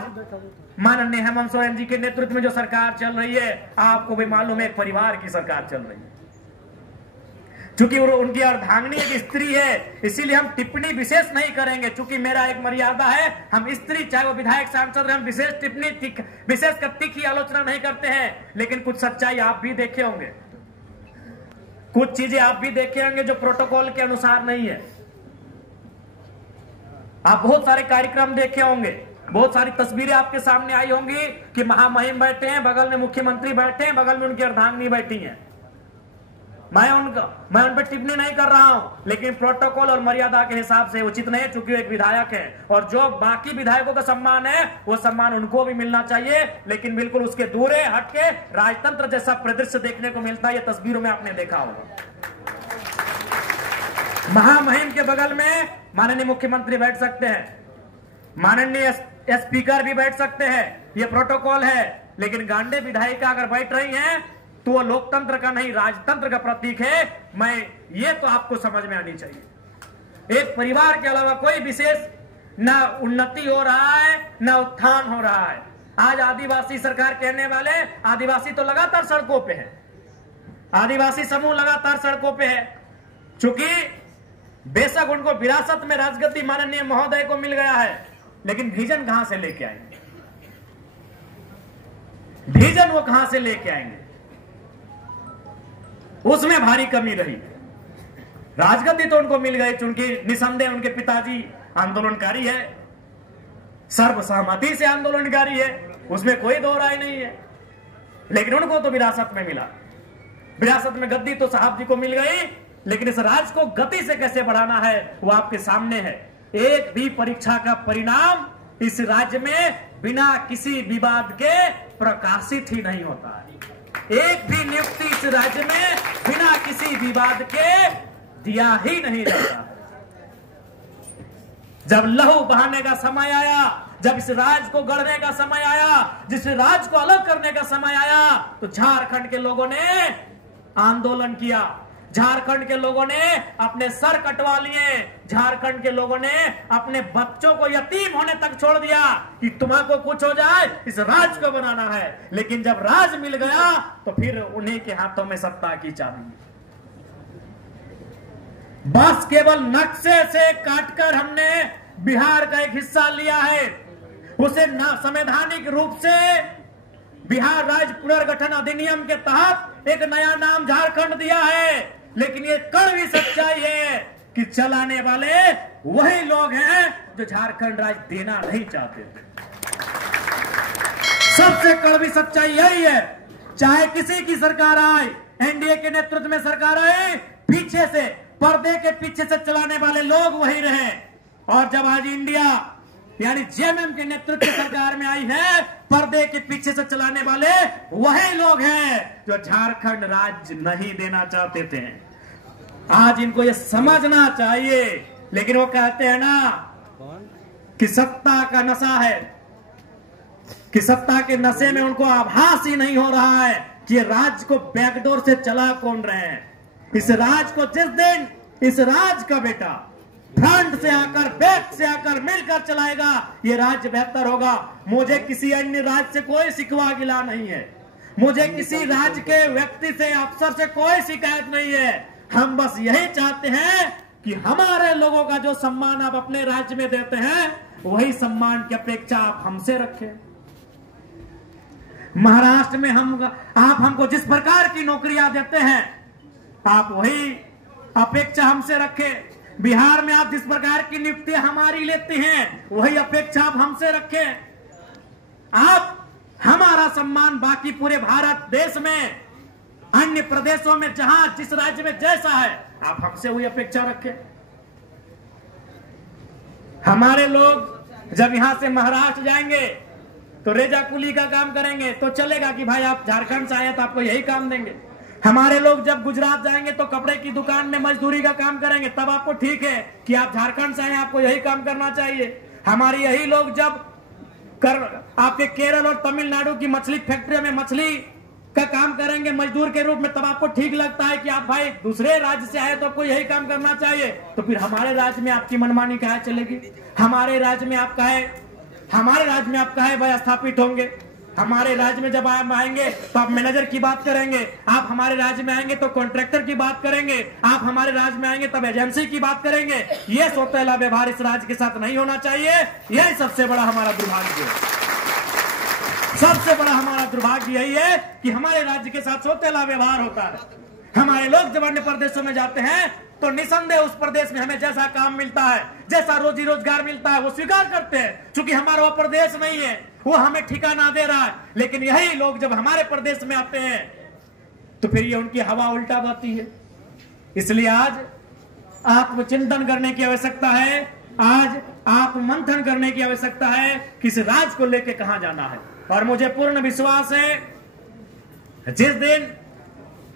माननीय हेमंत सोरेन जी के नेतृत्व में जो सरकार चल रही है, आपको भी मालूम है एक परिवार की सरकार चल रही है। चूंकि उनकी अर्धांगिनी एक स्त्री है, इसीलिए हम टिप्पणी विशेष नहीं करेंगे। चूंकि मेरा एक मर्यादा है, हम स्त्री चाहे वो विधायक सांसद, हम विशेष टिप्पणी विशेष तीखी आलोचना नहीं करते हैं। लेकिन कुछ सच्चाई आप भी देखे होंगे, कुछ चीजें आप भी देखे होंगे जो प्रोटोकॉल के अनुसार नहीं है। आप बहुत सारे कार्यक्रम देखे होंगे, बहुत सारी तस्वीरें आपके सामने आई होंगी कि महामहिम बैठे हैं, बगल में मुख्यमंत्री बैठे हैं, बगल में उनकी अर्धांगिनी बैठी हैं। मैं उन पर टिप्पणी नहीं कर रहा हूं, लेकिन प्रोटोकॉल और मर्यादा के हिसाब से उचित नहीं है, चूंकि एक विधायक है। और जो बाकी विधायकों का सम्मान है, वो सम्मान उनको भी मिलना चाहिए, लेकिन बिल्कुल उसके दूरे हटके राजतंत्र जैसा परिदृश्य देखने को मिलता है। ये तस्वीरों में आपने देखा होगा। महामहिम के बगल में माननीय मुख्यमंत्री बैठ सकते हैं, माननीय स्पीकर भी बैठ सकते हैं, ये प्रोटोकॉल है। लेकिन गांडे विधायिका अगर बैठ रही हैं तो वो लोकतंत्र का नहीं, राजतंत्र का प्रतीक है। मैं ये तो आपको समझ में आनी चाहिए। एक परिवार के अलावा कोई विशेष ना उन्नति हो रहा है, ना उत्थान हो रहा है। आज आदिवासी सरकार कहने वाले, आदिवासी तो लगातार सड़कों पे है, आदिवासी समूह लगातार सड़कों पे है। चूंकि बेशक उनको विरासत में राजगद्दी माननीय महोदय को मिल गया है, लेकिन विजन कहां से लेके आएंगे? विजन वो कहां से लेके आएंगे? उसमें भारी कमी रही। राजगद्दी तो उनको मिल गई, चूंकि निसंदेह उनके पिताजी आंदोलनकारी है, सर्वसहमति से आंदोलनकारी है, उसमें कोई दो राय नहीं है। लेकिन उनको तो विरासत में मिला, विरासत में गद्दी तो साहब जी को मिल गई। लेकिन इस राज को गति से कैसे बढ़ाना है वो आपके सामने है। एक भी परीक्षा का परिणाम इस राज्य में बिना किसी विवाद के प्रकाशित ही नहीं होता है। एक भी नियुक्ति इस राज्य में बिना किसी विवाद के दिया ही नहीं जाता। जब लहू बहाने का समय आया, जब इस राज को गढ़ने का समय आया, जिस राज को अलग करने का समय आया, तो झारखंड के लोगों ने आंदोलन किया। झारखंड के लोगों ने अपने सर कटवा लिए, झारखंड के लोगों ने अपने बच्चों को यतीम होने तक छोड़ दिया कि तुम्हारा कुछ हो जाए, इस राज को बनाना है। लेकिन जब राज मिल गया तो फिर उन्हीं के हाथों में सत्ता की चाबी। बस केवल नक्शे से काटकर हमने बिहार का एक हिस्सा लिया है, उसे संवैधानिक रूप से बिहार राज्य पुनर्गठन अधिनियम के तहत एक नया नाम झारखंड दिया है। लेकिन ये कड़वी सच्चाई है कि चलाने वाले वही लोग हैं जो झारखंड राज्य देना नहीं चाहते थे। सबसे कड़वी सच्चाई यही है। चाहे किसी की सरकार आए, एनडीए के नेतृत्व में सरकार आए, पीछे से, पर्दे के पीछे से चलाने वाले लोग वही रहे। और जब आज इंडिया यानी जेएमएम के नेतृत्व की सरकार में आई है, पर्दे के पीछे से चलाने वाले वही लोग हैं जो झारखंड राज्य नहीं देना चाहते थे। आज इनको ये समझना चाहिए। लेकिन वो कहते हैं ना कि सत्ता का नशा है, कि सत्ता के नशे में उनको आभास ही नहीं हो रहा है कि ये राज्य को बैकडोर से चला कौन रहे हैं। इस राज्य को जिस दिन इस राज्य का बेटा फ्रंट से आकर, बैक से आकर मिलकर चलाएगा, ये राज्य बेहतर होगा। मुझे किसी अन्य राज्य से कोई शिकवा गिला नहीं है, मुझे किसी राज्य के व्यक्ति से, अफसर से कोई शिकायत नहीं है। हम बस यही चाहते हैं कि हमारे लोगों का जो सम्मान आप अपने राज्य में देते हैं, वही सम्मान की अपेक्षा आप हमसे रखें। महाराष्ट्र में आप हमको जिस प्रकार की नौकरियां देते हैं, आप वही अपेक्षा हमसे रखें। बिहार में आप जिस प्रकार की नियुक्तियां हमारी लेते हैं, वही अपेक्षा आप हमसे रखें। आप हमारा सम्मान बाकी पूरे भारत देश में, अन्य प्रदेशों में, जहां जिस राज्य में जैसा है, आप हमसे वही अपेक्षा रखें। हमारे लोग जब यहां से महाराष्ट्र जाएंगे तो रेजा कुली का काम करेंगे तो चलेगा कि भाई आप झारखंड से आए तो आपको यही काम देंगे। हमारे लोग जब गुजरात जाएंगे तो कपड़े की दुकान में मजदूरी का काम करेंगे, तब आपको ठीक है कि आप झारखंड से आए, आपको यही काम करना चाहिए। हमारे यही लोग जब आपके केरल और तमिलनाडु की मछली फैक्ट्रियों में मछली का काम करेंगे मजदूर के रूप में, तब आपको ठीक लगता है कि आप भाई दूसरे राज्य से आए तो आपको यही काम करना चाहिए। तो फिर हमारे राज्य में आपकी मनमानी काहे चलेगी? हमारे राज्य में आप काहे, हमारे राज्य में आप काहे भाई स्थापित होंगे? हमारे राज्य में जब आप आएंगे तो आप मैनेजर की बात करेंगे, आप हमारे राज्य में आएंगे तो कॉन्ट्रैक्टर की बात करेंगे, आप हमारे राज्य में आएंगे तब एजेंसी की बात करेंगे। यह सौतेला व्यवहार इस राज्य के साथ नहीं होना चाहिए। यही सबसे बड़ा हमारा दुर्भाग्य है। सबसे बड़ा हमारा दुर्भाग्य यही है कि हमारे राज्य के साथ सौतेला व्यवहार होता है। हमारे लोग जब अन्य प्रदेशों में जाते हैं तो निसंदेह उस प्रदेश में हमें जैसा काम मिलता है, जैसा रोजी रोजगार मिलता है, वो स्वीकार करते हैं। क्योंकि हमारा वो प्रदेश नहीं है, वो हमें ठिकाना दे रहा है। लेकिन यही लोग जब हमारे प्रदेश में आते हैं तो फिर ये उनकी हवा उल्टा बहती है। इसलिए आज आत्मचिंतन करने की आवश्यकता है, आज आत्ममंथन करने की आवश्यकता है कि इस राज्य को लेकर कहां जाना है। और मुझे पूर्ण विश्वास है जिस दिन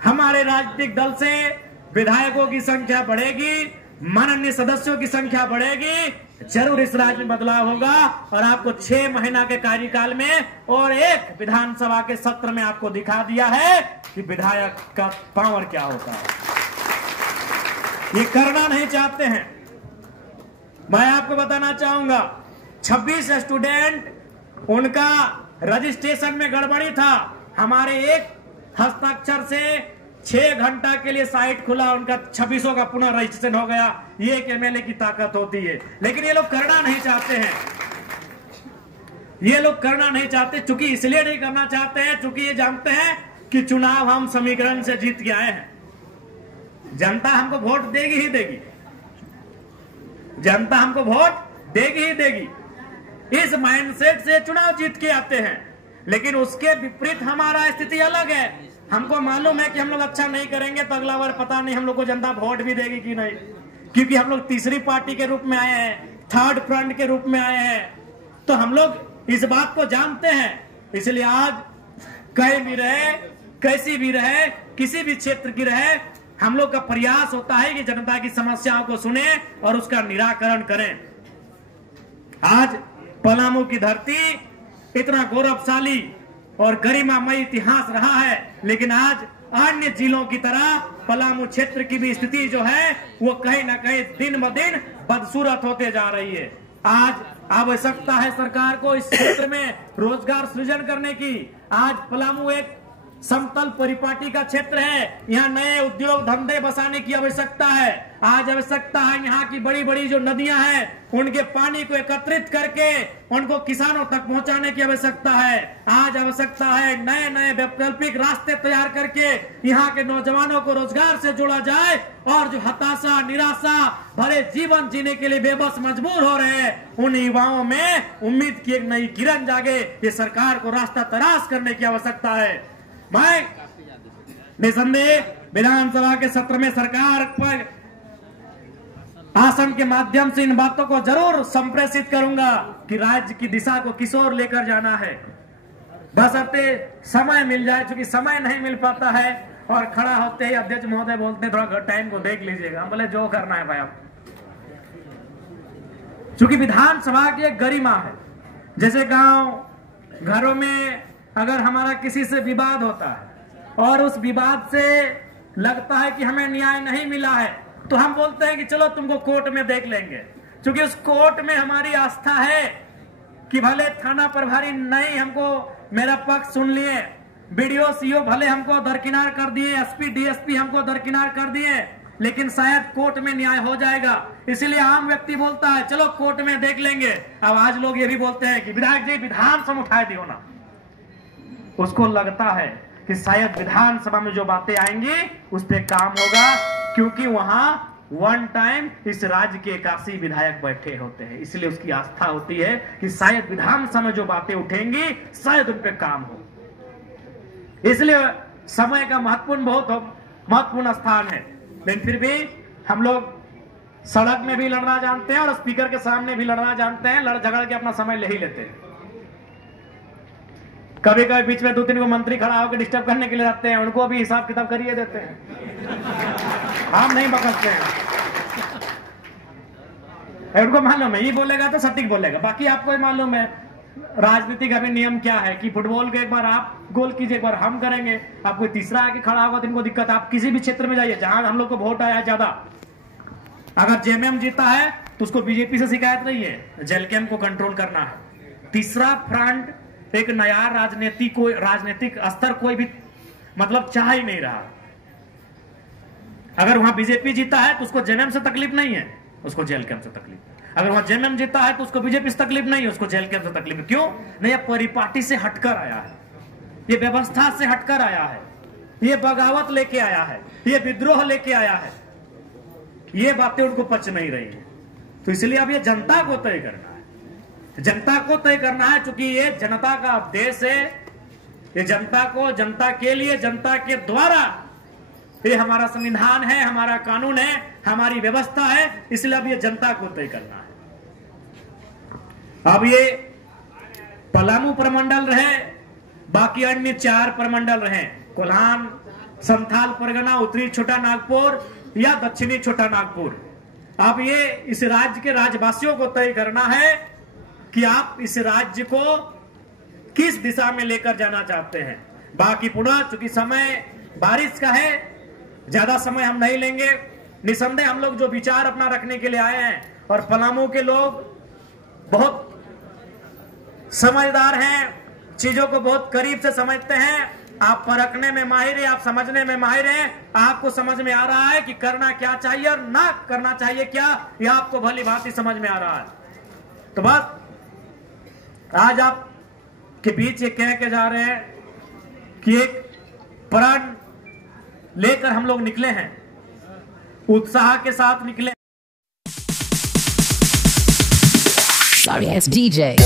हमारे राजनीतिक दल से विधायकों की संख्या बढ़ेगी, माननीय सदस्यों की संख्या बढ़ेगी, जरूर इस राज्य में बदलाव होगा। और आपको 6 महीना के कार्यकाल में और एक विधानसभा के सत्र में आपको दिखा दिया है कि विधायक का पावर क्या होता है। ये करना नहीं चाहते हैं। मैं आपको बताना चाहूंगा 26 स्टूडेंट, उनका रजिस्ट्रेशन में गड़बड़ी था। हमारे एक हस्ताक्षर से 6 घंटा के लिए साइट खुला, उनका 26 का पुनः रजिस्ट्रेशन हो गया। ये एक एमएलए की ताकत होती है। लेकिन ये लोग करना नहीं चाहते हैं। ये लोग करना नहीं चाहते, चूंकि इसलिए नहीं करना चाहते हैं चूंकि ये जानते हैं कि चुनाव हम समीकरण से जीत के आए हैं। जनता हमको वोट देगी ही देगी, जनता हमको वोट देगी ही देगी। इस माइंडसेट से चुनाव जीत के आते हैं। लेकिन उसके विपरीत हमारा स्थिति अलग है। हमको मालूम है कि हम लोग अच्छा नहीं करेंगे तो अगला बार पता नहीं हम लोग को जनता वोट भी देगी कि नहीं, क्योंकि हम लोग तीसरी पार्टी के रूप में आए हैं, थर्ड फ्रंट के रूप में आए हैं। तो हम लोग इस बात को जानते हैं। इसलिए आज कहीं भी रहे, कैसी भी रहे, किसी भी क्षेत्र की रहे, हम लोग का प्रयास होता है कि जनता की समस्याओं को सुने और उसका निराकरण करें। आज पलामू की धरती इतना गौरवशाली और गरिमामय इतिहास रहा है, लेकिन आज अन्य जिलों की तरह पलामू क्षेत्र की भी स्थिति जो है वो कहीं ना कहीं दिन ब दिन बदसूरत होते जा रही है। आज आवश्यकता है सरकार को इस क्षेत्र में रोजगार सृजन करने की। आज पलामू एक समतल परिपाटी का क्षेत्र है, यहाँ नए उद्योग धंधे बसाने की आवश्यकता है। आज आवश्यकता है यहाँ की बड़ी बड़ी जो नदियां हैं उनके पानी को एकत्रित करके उनको किसानों तक पहुंचाने की आवश्यकता है। आज आवश्यकता है नए नए वैकल्पिक रास्ते तैयार करके यहाँ के नौजवानों को रोजगार से जोड़ा जाए और जो हताशा निराशा भरे जीवन जीने के लिए बेबस मजबूर हो रहे हैं उन युवाओं में उम्मीद की एक नई किरण जागे। ये सरकार को रास्ता तलाश करने की आवश्यकता है। मैं निसंदेह विधानसभा के सत्र में सरकार पर आसन के माध्यम से इन बातों को जरूर संप्रेषित करूंगा कि राज्य की दिशा को किस ओर लेकर जाना है। बशर्ते समय मिल जाए, क्योंकि समय नहीं मिल पाता है। और खड़ा होते ही अध्यक्ष महोदय बोलते थोड़ा टाइम को देख लीजिएगा। हम बोले जो करना है भाई आप, क्योंकि विधानसभा की एक गरिमा है। जैसे गांव घरों में अगर हमारा किसी से विवाद होता है और उस विवाद से लगता है कि हमें न्याय नहीं मिला है तो हम बोलते हैं कि चलो तुमको कोर्ट में देख लेंगे, क्योंकि उस कोर्ट में हमारी आस्था है कि भले थाना प्रभारी नहीं हमको मेरा पक्ष सुन लिए, बीडीओ सीओ भले हमको दरकिनार कर दिए, एसपी डीएसपी हमको दरकिनार कर दिए, लेकिन शायद कोर्ट में न्याय हो जाएगा। इसीलिए आम व्यक्ति बोलता है चलो कोर्ट में देख लेंगे। अब आज लोग ये भी बोलते हैं कि विधायक जी विधानसभा उठाए दियो ना। उसको लगता है कि शायद विधानसभा में जो बातें आएंगी उस पर काम होगा, क्योंकि वहां वन टाइम इस राज्य के 81 विधायक बैठे होते हैं। इसलिए उसकी आस्था होती है कि शायद विधानसभा में जो बातें उठेंगी शायद उन पर काम हो। इसलिए समय का बहुत महत्वपूर्ण स्थान है। लेकिन फिर भी हम लोग सड़क में भी लड़ना जानते हैं और स्पीकर के सामने भी लड़ना जानते हैं। लड़ झगड़ के अपना समय ले ही लेते हैं। कभी कभी बीच में 2-3 को मंत्री खड़ा होकर डिस्टर्ब करने के लिए रहते हैं, उनको भी हिसाब किताब करिए देते हैं। हम नहीं बकसते हैं। उनको मालूम है ये बोलेगा तो सटीक बोलेगा। बाकी आपको मालूम है राजनीति का भी नियम क्या है कि फुटबॉल को एक बार आप गोल कीजिए, एक बार हम करेंगे। आप कोई तीसरा आके खड़ा होगा तो इनको दिक्कत। आप किसी भी क्षेत्र में जाइए जहां हम लोग को वोट आया है ज्यादा, अगर जेएमएम जीता है तो उसको बीजेपी से शिकायत नहीं है, जेलकेम को कंट्रोल करना है। तीसरा फ्रंट एक नया राजनीतिक स्तर कोई भी मतलब चाह ही नहीं रहा। अगर वहां बीजेपी जीता है तो उसको जेएमएम से तकलीफ नहीं है, उसको जेल कैंप से तकलीफ है। अगर वहां जेएमएम जीता है तो उसको बीजेपी से तकलीफ नहीं है, उसको जेल कैंप से तकलीफ है। क्यों नहीं? परिपाटी से हटकर आया है, ये व्यवस्था से हटकर आया है, ये बगावत लेके आया है, ये विद्रोह लेके आया है। ये बातें उनको पच नहीं रही है, तो इसलिए अब ये जनता को तय करना है, जनता को तय करना है, क्योंकि ये जनता का देश है। ये जनता को, जनता के लिए, जनता के द्वारा, ये हमारा संविधान है, हमारा कानून है, हमारी व्यवस्था है, इसलिए अब ये जनता को तय करना है। अब ये पलामू प्रमंडल रहे, बाकी अन्य 4 प्रमंडल रहे, कोल्हान, संथाल परगना, उत्तरी छोटा नागपुर या दक्षिणी छोटा नागपुर। अब ये इस राज्य के राज्यवासियों को तय करना है कि आप इस राज्य को किस दिशा में लेकर जाना चाहते हैं। बाकी पुनः चूंकि समय बारिश का है, ज्यादा समय हम नहीं लेंगे। निसंदेह हम लोग जो विचार अपना रखने के लिए आए हैं, और पलामू के लोग बहुत समझदार हैं, चीजों को बहुत करीब से समझते हैं। आप परखने में माहिर हैं, आप समझने में माहिर हैं, आपको समझ में आ रहा है कि करना क्या चाहिए और ना करना चाहिए क्या, यह आपको भली भांति समझ में आ रहा है। तो बस आज आप के बीच ये कह के जा रहे हैं कि एक प्रण लेकर हम लोग निकले हैं, उत्साह के साथ निकले। Sorry, it's DJ.